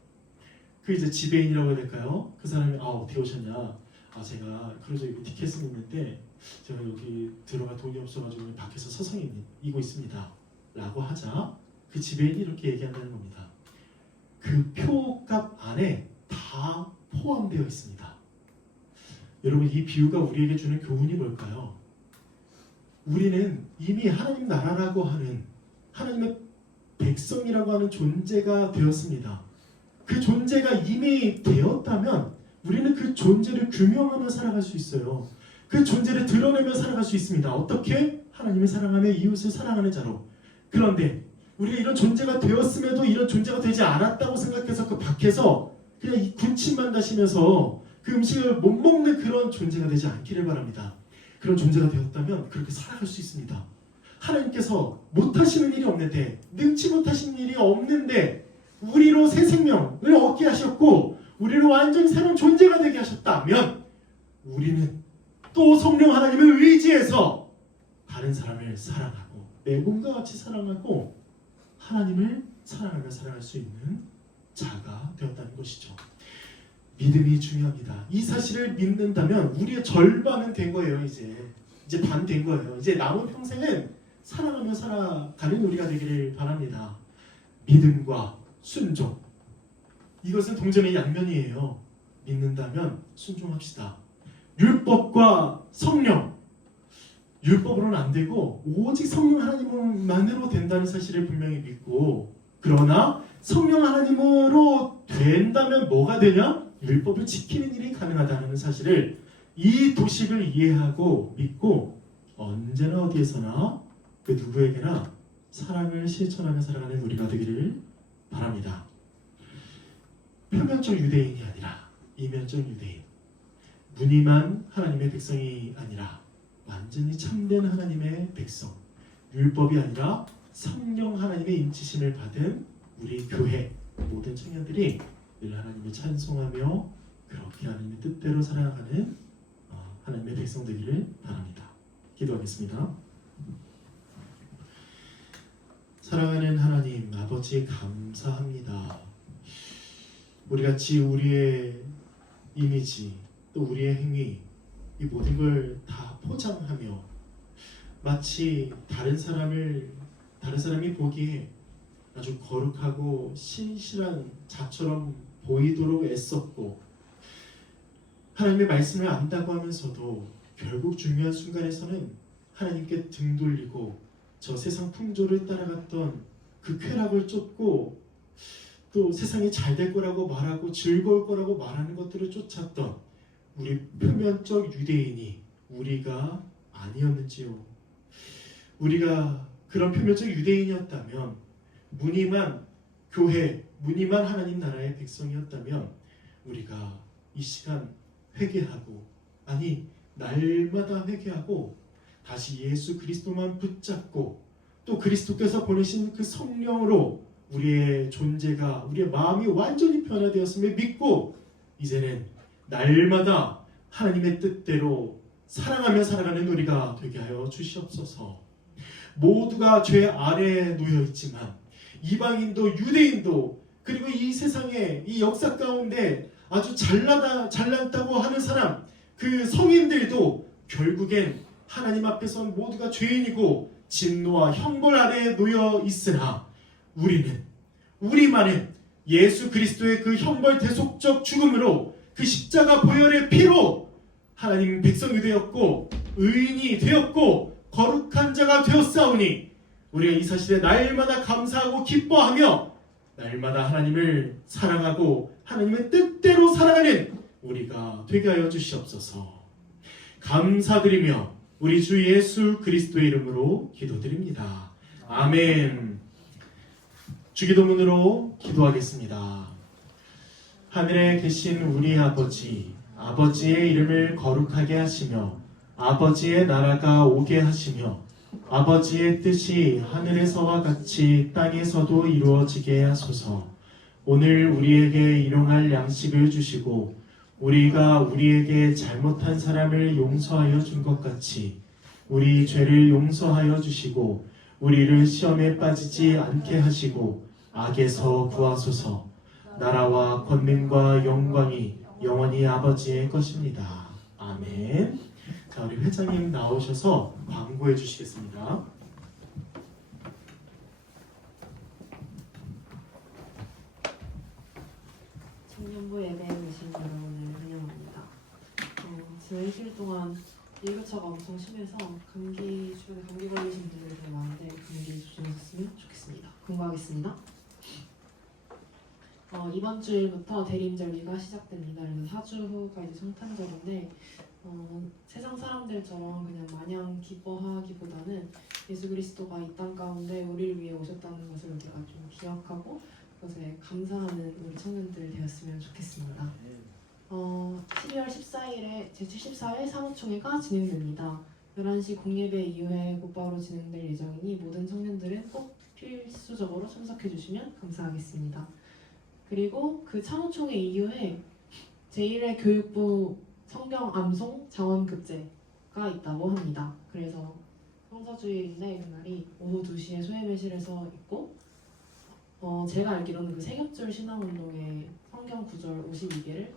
그 이제 지배인이라고 해야 될까요? 그 사람이 어떻게 오셨냐? 제가 크루즈 이거 티켓은 있는데 제가 여기 들어갈 돈이 없어가지고 밖에서 서성이고 있습니다. 라고 하자 그 지배인이 이렇게 얘기한다는 겁니다. 그 표값 안에 다 포함되어 있습니다. 여러분 이 비유가 우리에게 주는 교훈이 뭘까요? 우리는 이미 하나님 나라라고 하는 하나님의 백성이라고 하는 존재가 되었습니다. 그 존재가 이미 되었다면 우리는 그 존재를 규명하며 살아갈 수 있어요. 그 존재를 드러내며 살아갈 수 있습니다. 어떻게? 하나님을 사랑하며 이웃을 사랑하는 자로. 그런데 우리가 이런 존재가 되었음에도 이런 존재가 되지 않았다고 생각해서 그 밖에서 그냥 이 군침만 다시면서 그 음식을 못 먹는 그런 존재가 되지 않기를 바랍니다. 그런 존재가 되었다면 그렇게 살아갈 수 있습니다. 하나님께서 못하시는 일이 없는데 능치 못하시는 일이 없는데 우리로 새 생명을 얻게 하셨고 우리로 완전히 새로운 존재가 되게 하셨다면 우리는 또 성령 하나님을 의지해서 다른 사람을 사랑하고 내 몸과 같이 사랑하고 하나님을 사랑하며 살아갈 수 있는 자가 되었다는 것이죠. 믿음이 중요합니다. 이 사실을 믿는다면 우리의 절반은 된 거예요. 이제 반 된 거예요. 이제 남은 평생은 사랑하며 살아가는 우리가 되기를 바랍니다. 믿음과 순종, 이것은 동전의 양면이에요. 믿는다면 순종합시다. 율법과 성령, 율법으로는 안 되고 오직 성령 하나님만으로 된다는 사실을 분명히 믿고, 그러나 성령 하나님으로 된다면 뭐가 되냐? 율법을 지키는 일이 가능하다는 사실을, 이 도식을 이해하고 믿고 언제나 어디에서나 그 누구에게나 사랑을 실천하며 살아가는 우리가 되기를 바랍니다. 표면적 유대인이 아니라 이면적 유대인, 무늬만 하나님의 백성이 아니라 완전히 참된 하나님의 백성, 율법이 아니라 성령 하나님의 인치심을 받은 우리 교회 모든 청년들이 늘 하나님을 찬송하며 그렇게 하나님의 뜻대로 살아가는 하나님의 백성 되기를 바랍니다. 기도하겠습니다. 사랑하는 하나님 아버지, 감사합니다. 우리같이 우리의 이미지 또 우리의 행위, 이 모든 걸 다 포장하며 마치 다른 사람이 보기에 아주 거룩하고 신실한 자처럼 보이도록 애썼고, 하나님의 말씀을 안다고 하면서도 결국 중요한 순간에서는 하나님께 등 돌리고 저 세상 풍조를 따라갔던 그 쾌락을 쫓고 또 세상이 잘 될 거라고 말하고 즐거울 거라고 말하는 것들을 쫓았던 우리 표면적 유대인이 우리가 아니었는지요. 우리가 그런 표면적 유대인이었다면, 무늬만 교회, 무늬만 하나님 나라의 백성이었다면 우리가 이 시간 회개하고, 아니 날마다 회개하고 다시 예수 그리스도만 붙잡고 또 그리스도께서 보내신 그 성령으로 우리의 존재가, 우리의 마음이 완전히 변화되었음을 믿고 이제는 날마다 하나님의 뜻대로 사랑하며 살아가는 우리가 되게 하여 주시옵소서. 모두가 죄 아래에 놓여 있지만 이방인도 유대인도 그리고 이 세상의 이 역사 가운데 아주 잘났다고 하는 사람, 그 성인들도 결국엔 하나님 앞에선 모두가 죄인이고 진노와 형벌 아래에 놓여 있으나 우리만은 예수 그리스도의 그 형벌 대속적 죽음으로 그 십자가 보혈의 피로 하나님 백성이 되었고 의인이 되었고 거룩한 자가 되었사오니 우리가 이 사실에 날마다 감사하고 기뻐하며 날마다 하나님을 사랑하고 하나님의 뜻대로 살아가는 우리가 되게 하여 주시옵소서. 감사드리며 우리 주 예수 그리스도의 이름으로 기도드립니다. 아멘. 주기도문으로 기도하겠습니다. 하늘에 계신 우리 아버지, 아버지의 이름을 거룩하게 하시며 아버지의 나라가 오게 하시며 아버지의 뜻이 하늘에서와 같이 땅에서도 이루어지게 하소서. 오늘 우리에게 일용할 양식을 주시고 우리가 우리에게 잘못한 사람을 용서하여 준 것 같이 우리 죄를 용서하여 주시고 우리를 시험에 빠지지 않게 하시고 악에서 구하소서. 나라와 권능과 영광이 영원히 아버지의 것입니다. 아멘. 자, 우리 회장님 나오셔서 광고해 주시겠습니다. 청년부 예배에 오신 여러분을 환영합니다. 지난 일주일 동안 일교차가 엄청 심해서 주변에 감기 걸리신 분들이 되게 많은데 감기 조심하셨으면 좋겠습니다. 공부하겠습니다. 이번 주일부터 대림절기가 시작됩니다. 그래서 4주 후가 이제 성탄절인데 세상 사람들처럼 그냥 마냥 기뻐하기보다는 예수 그리스도가 이 땅 가운데 우리를 위해 오셨다는 것을 우리가 좀 기억하고 그것에 감사하는 우리 청년들 되었으면 좋겠습니다. 12월 14일에 제74회 사무총회가 진행됩니다. 11시 공예배 이후에 곧바로 진행될 예정이니 모든 청년들은 꼭 필수적으로 참석해 주시면 감사하겠습니다. 그리고 그 사무총회 이후에 제1회 교육부 성경 암송 장원급제가 있다고 합니다. 그래서 성서주일인데 그날이 오후 2시에 소예매실에서 있고 제가 알기로는 그 세겹절 신앙운동의 성경 구절 52개를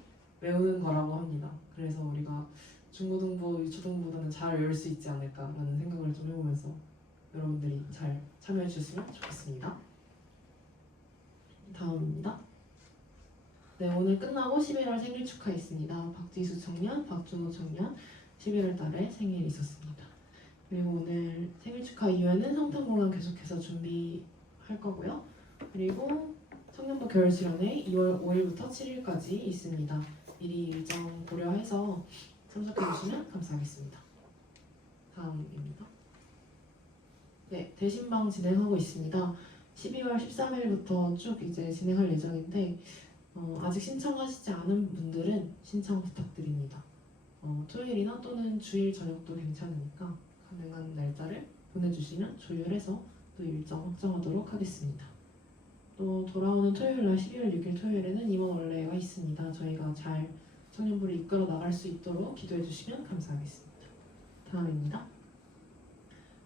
외우는 거라고 합니다. 그래서 우리가 중고등부, 유초등부보다는 잘 외울 수 있지 않을까라는 생각을 좀 해보면서 여러분들이 잘 참여해 주셨으면 좋겠습니다. 다음입니다. 네, 오늘 끝나고 11월 생일 축하 있습니다. 박지수 청년, 박준호 청년 11월 달에 생일이 있었습니다. 그리고 오늘 생일 축하 이후에는 성탄공연 계속해서 준비할 거고요. 그리고 청년부 겨울수련회 2월 5일부터 7일까지 있습니다. 미리 일정 고려해서 참석해 주시면 감사하겠습니다. 다음입니다. 네, 대신방 진행하고 있습니다. 12월 13일부터 쭉 이제 진행할 예정인데 아직 신청하시지 않은 분들은 신청 부탁드립니다. 토요일이나 또는 주일 저녁도 괜찮으니까 가능한 날짜를 보내주시면 조율해서 또 일정 확정하도록 하겠습니다. 또 돌아오는 토요일날 12월 6일 토요일에는 임원 원래가 있습니다. 저희가 잘 청년부를 이끌어 나갈 수 있도록 기도해 주시면 감사하겠습니다. 다음입니다.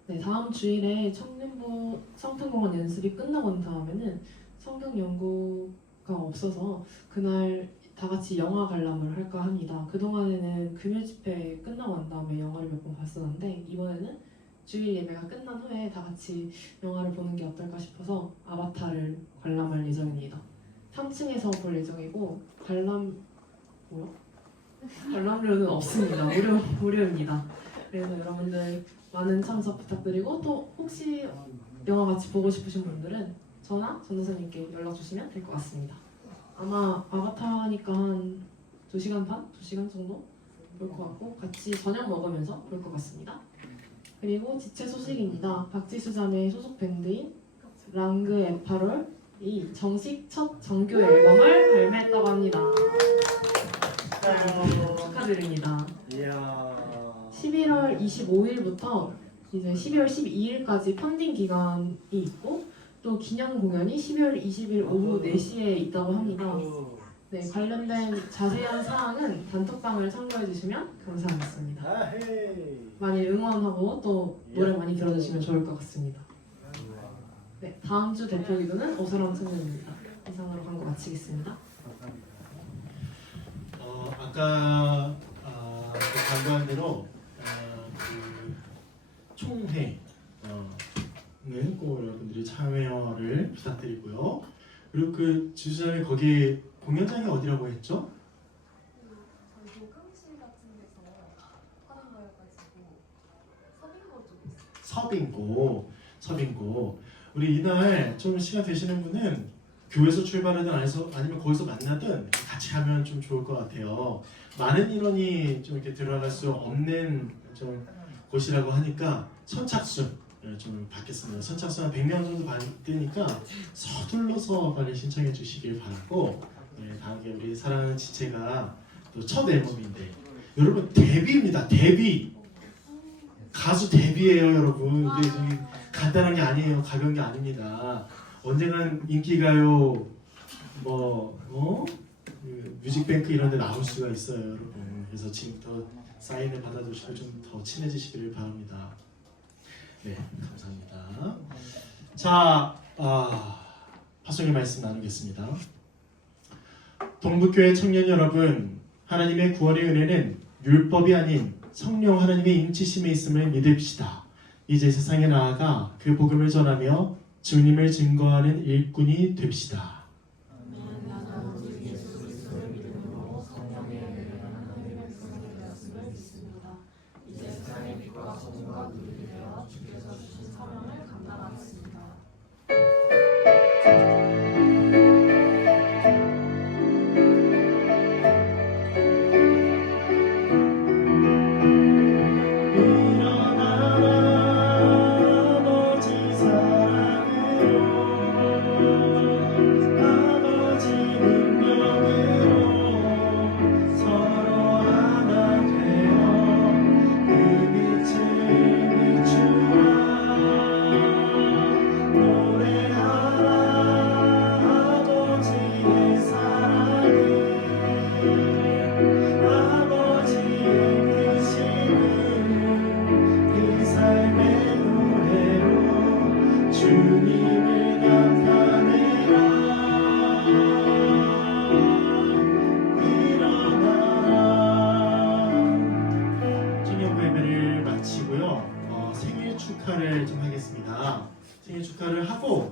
네, 다음 주일에 청년부 성탄공원 연습이 끝나고 난 다음에는 성경 연구가 없어서 그날 다 같이 영화 관람을 할까 합니다. 그동안에는 금요 집회 끝나고 난 다음에 영화를 몇 번 봤었는데 이번에는 주일 예배가 끝난 후에 다 같이 영화를 보는 게 어떨까 싶어서 아바타를 관람할 예정입니다. 3층에서 볼 예정이고 관람료는 없습니다. 무료입니다. 그래서 여러분들 많은 참석 부탁드리고 또 혹시 영화 같이 보고 싶으신 분들은 저나 전도사님께 연락 주시면 될 것 같습니다. 아마 아바타니까 한 2시간 반? 2시간 정도 볼 것 같고 같이 저녁 먹으면서 볼 것 같습니다. 그리고 지체 소식입니다. 박지수 자매의 소속 밴드인 랑그 에파롤이 정식 첫 정규 앨범을 발매했다고 합니다. 축하드립니다. 11월 25일부터 이제 12월 12일까지 펀딩 기간이 있고 또 기념 공연이 12월 20일 오후 4시에 있다고 합니다. 네, 관련된 자세한 사항은 단톡방을 참고해 주시면 감사하겠습니다. 많이 응원하고 또 노래 많이 들어주시면 좋을 것 같습니다. 네, 다음 주 대표 기도는 오사람 청년입니다. 이상으로 광고 마치겠습니다. 아까 그 간과한 대로 그 총회 는 꼭 여러분들이 참여를 부탁드리고요. 그리고 그 지수장이 거기 공연장이 어디라고 했죠? 저희 녹음실 같은 데서 하는 거여가지고 서빙고 쪽에 있어요. 서빙고. 우리 이날 좀 시간 되시는 분은 교회에서 출발하든 아니면 거기서 만나든 같이 하면 좀 좋을 것 같아요. 많은 인원이 좀 이렇게 들어갈 수 없는 좀 곳이라고 하니까 선착순 좀 받겠습니다. 선착순 한 100명 정도 받으니까 서둘러서 빨리 신청해 주시길 바라고, 다음에 우리 사랑하는 지체가 또 첫 앨범인데 여러분 데뷔입니다. 데뷔. 가수 데뷔예요, 여러분. 이게 좀 간단한 게 아니에요. 가벼운 게 아닙니다. 언젠간 인기가요, 그 뮤직뱅크 이런 데 나올 수가 있어요, 여러분. 그래서 지금부터 사인을 받아두시고 좀 더 친해지시기를 바랍니다. 네, 감사합니다. 자, 파송의 말씀 나누겠습니다. 동북교회 청년 여러분, 하나님의 구원의 은혜는 율법이 아닌 성령 하나님의 임치심에 있음을 믿읍시다. 이제 세상에 나아가 그 복음을 전하며 주님을 증거하는 일꾼이 됩시다. 축하를 좀 하겠습니다. 생일 축하를 하고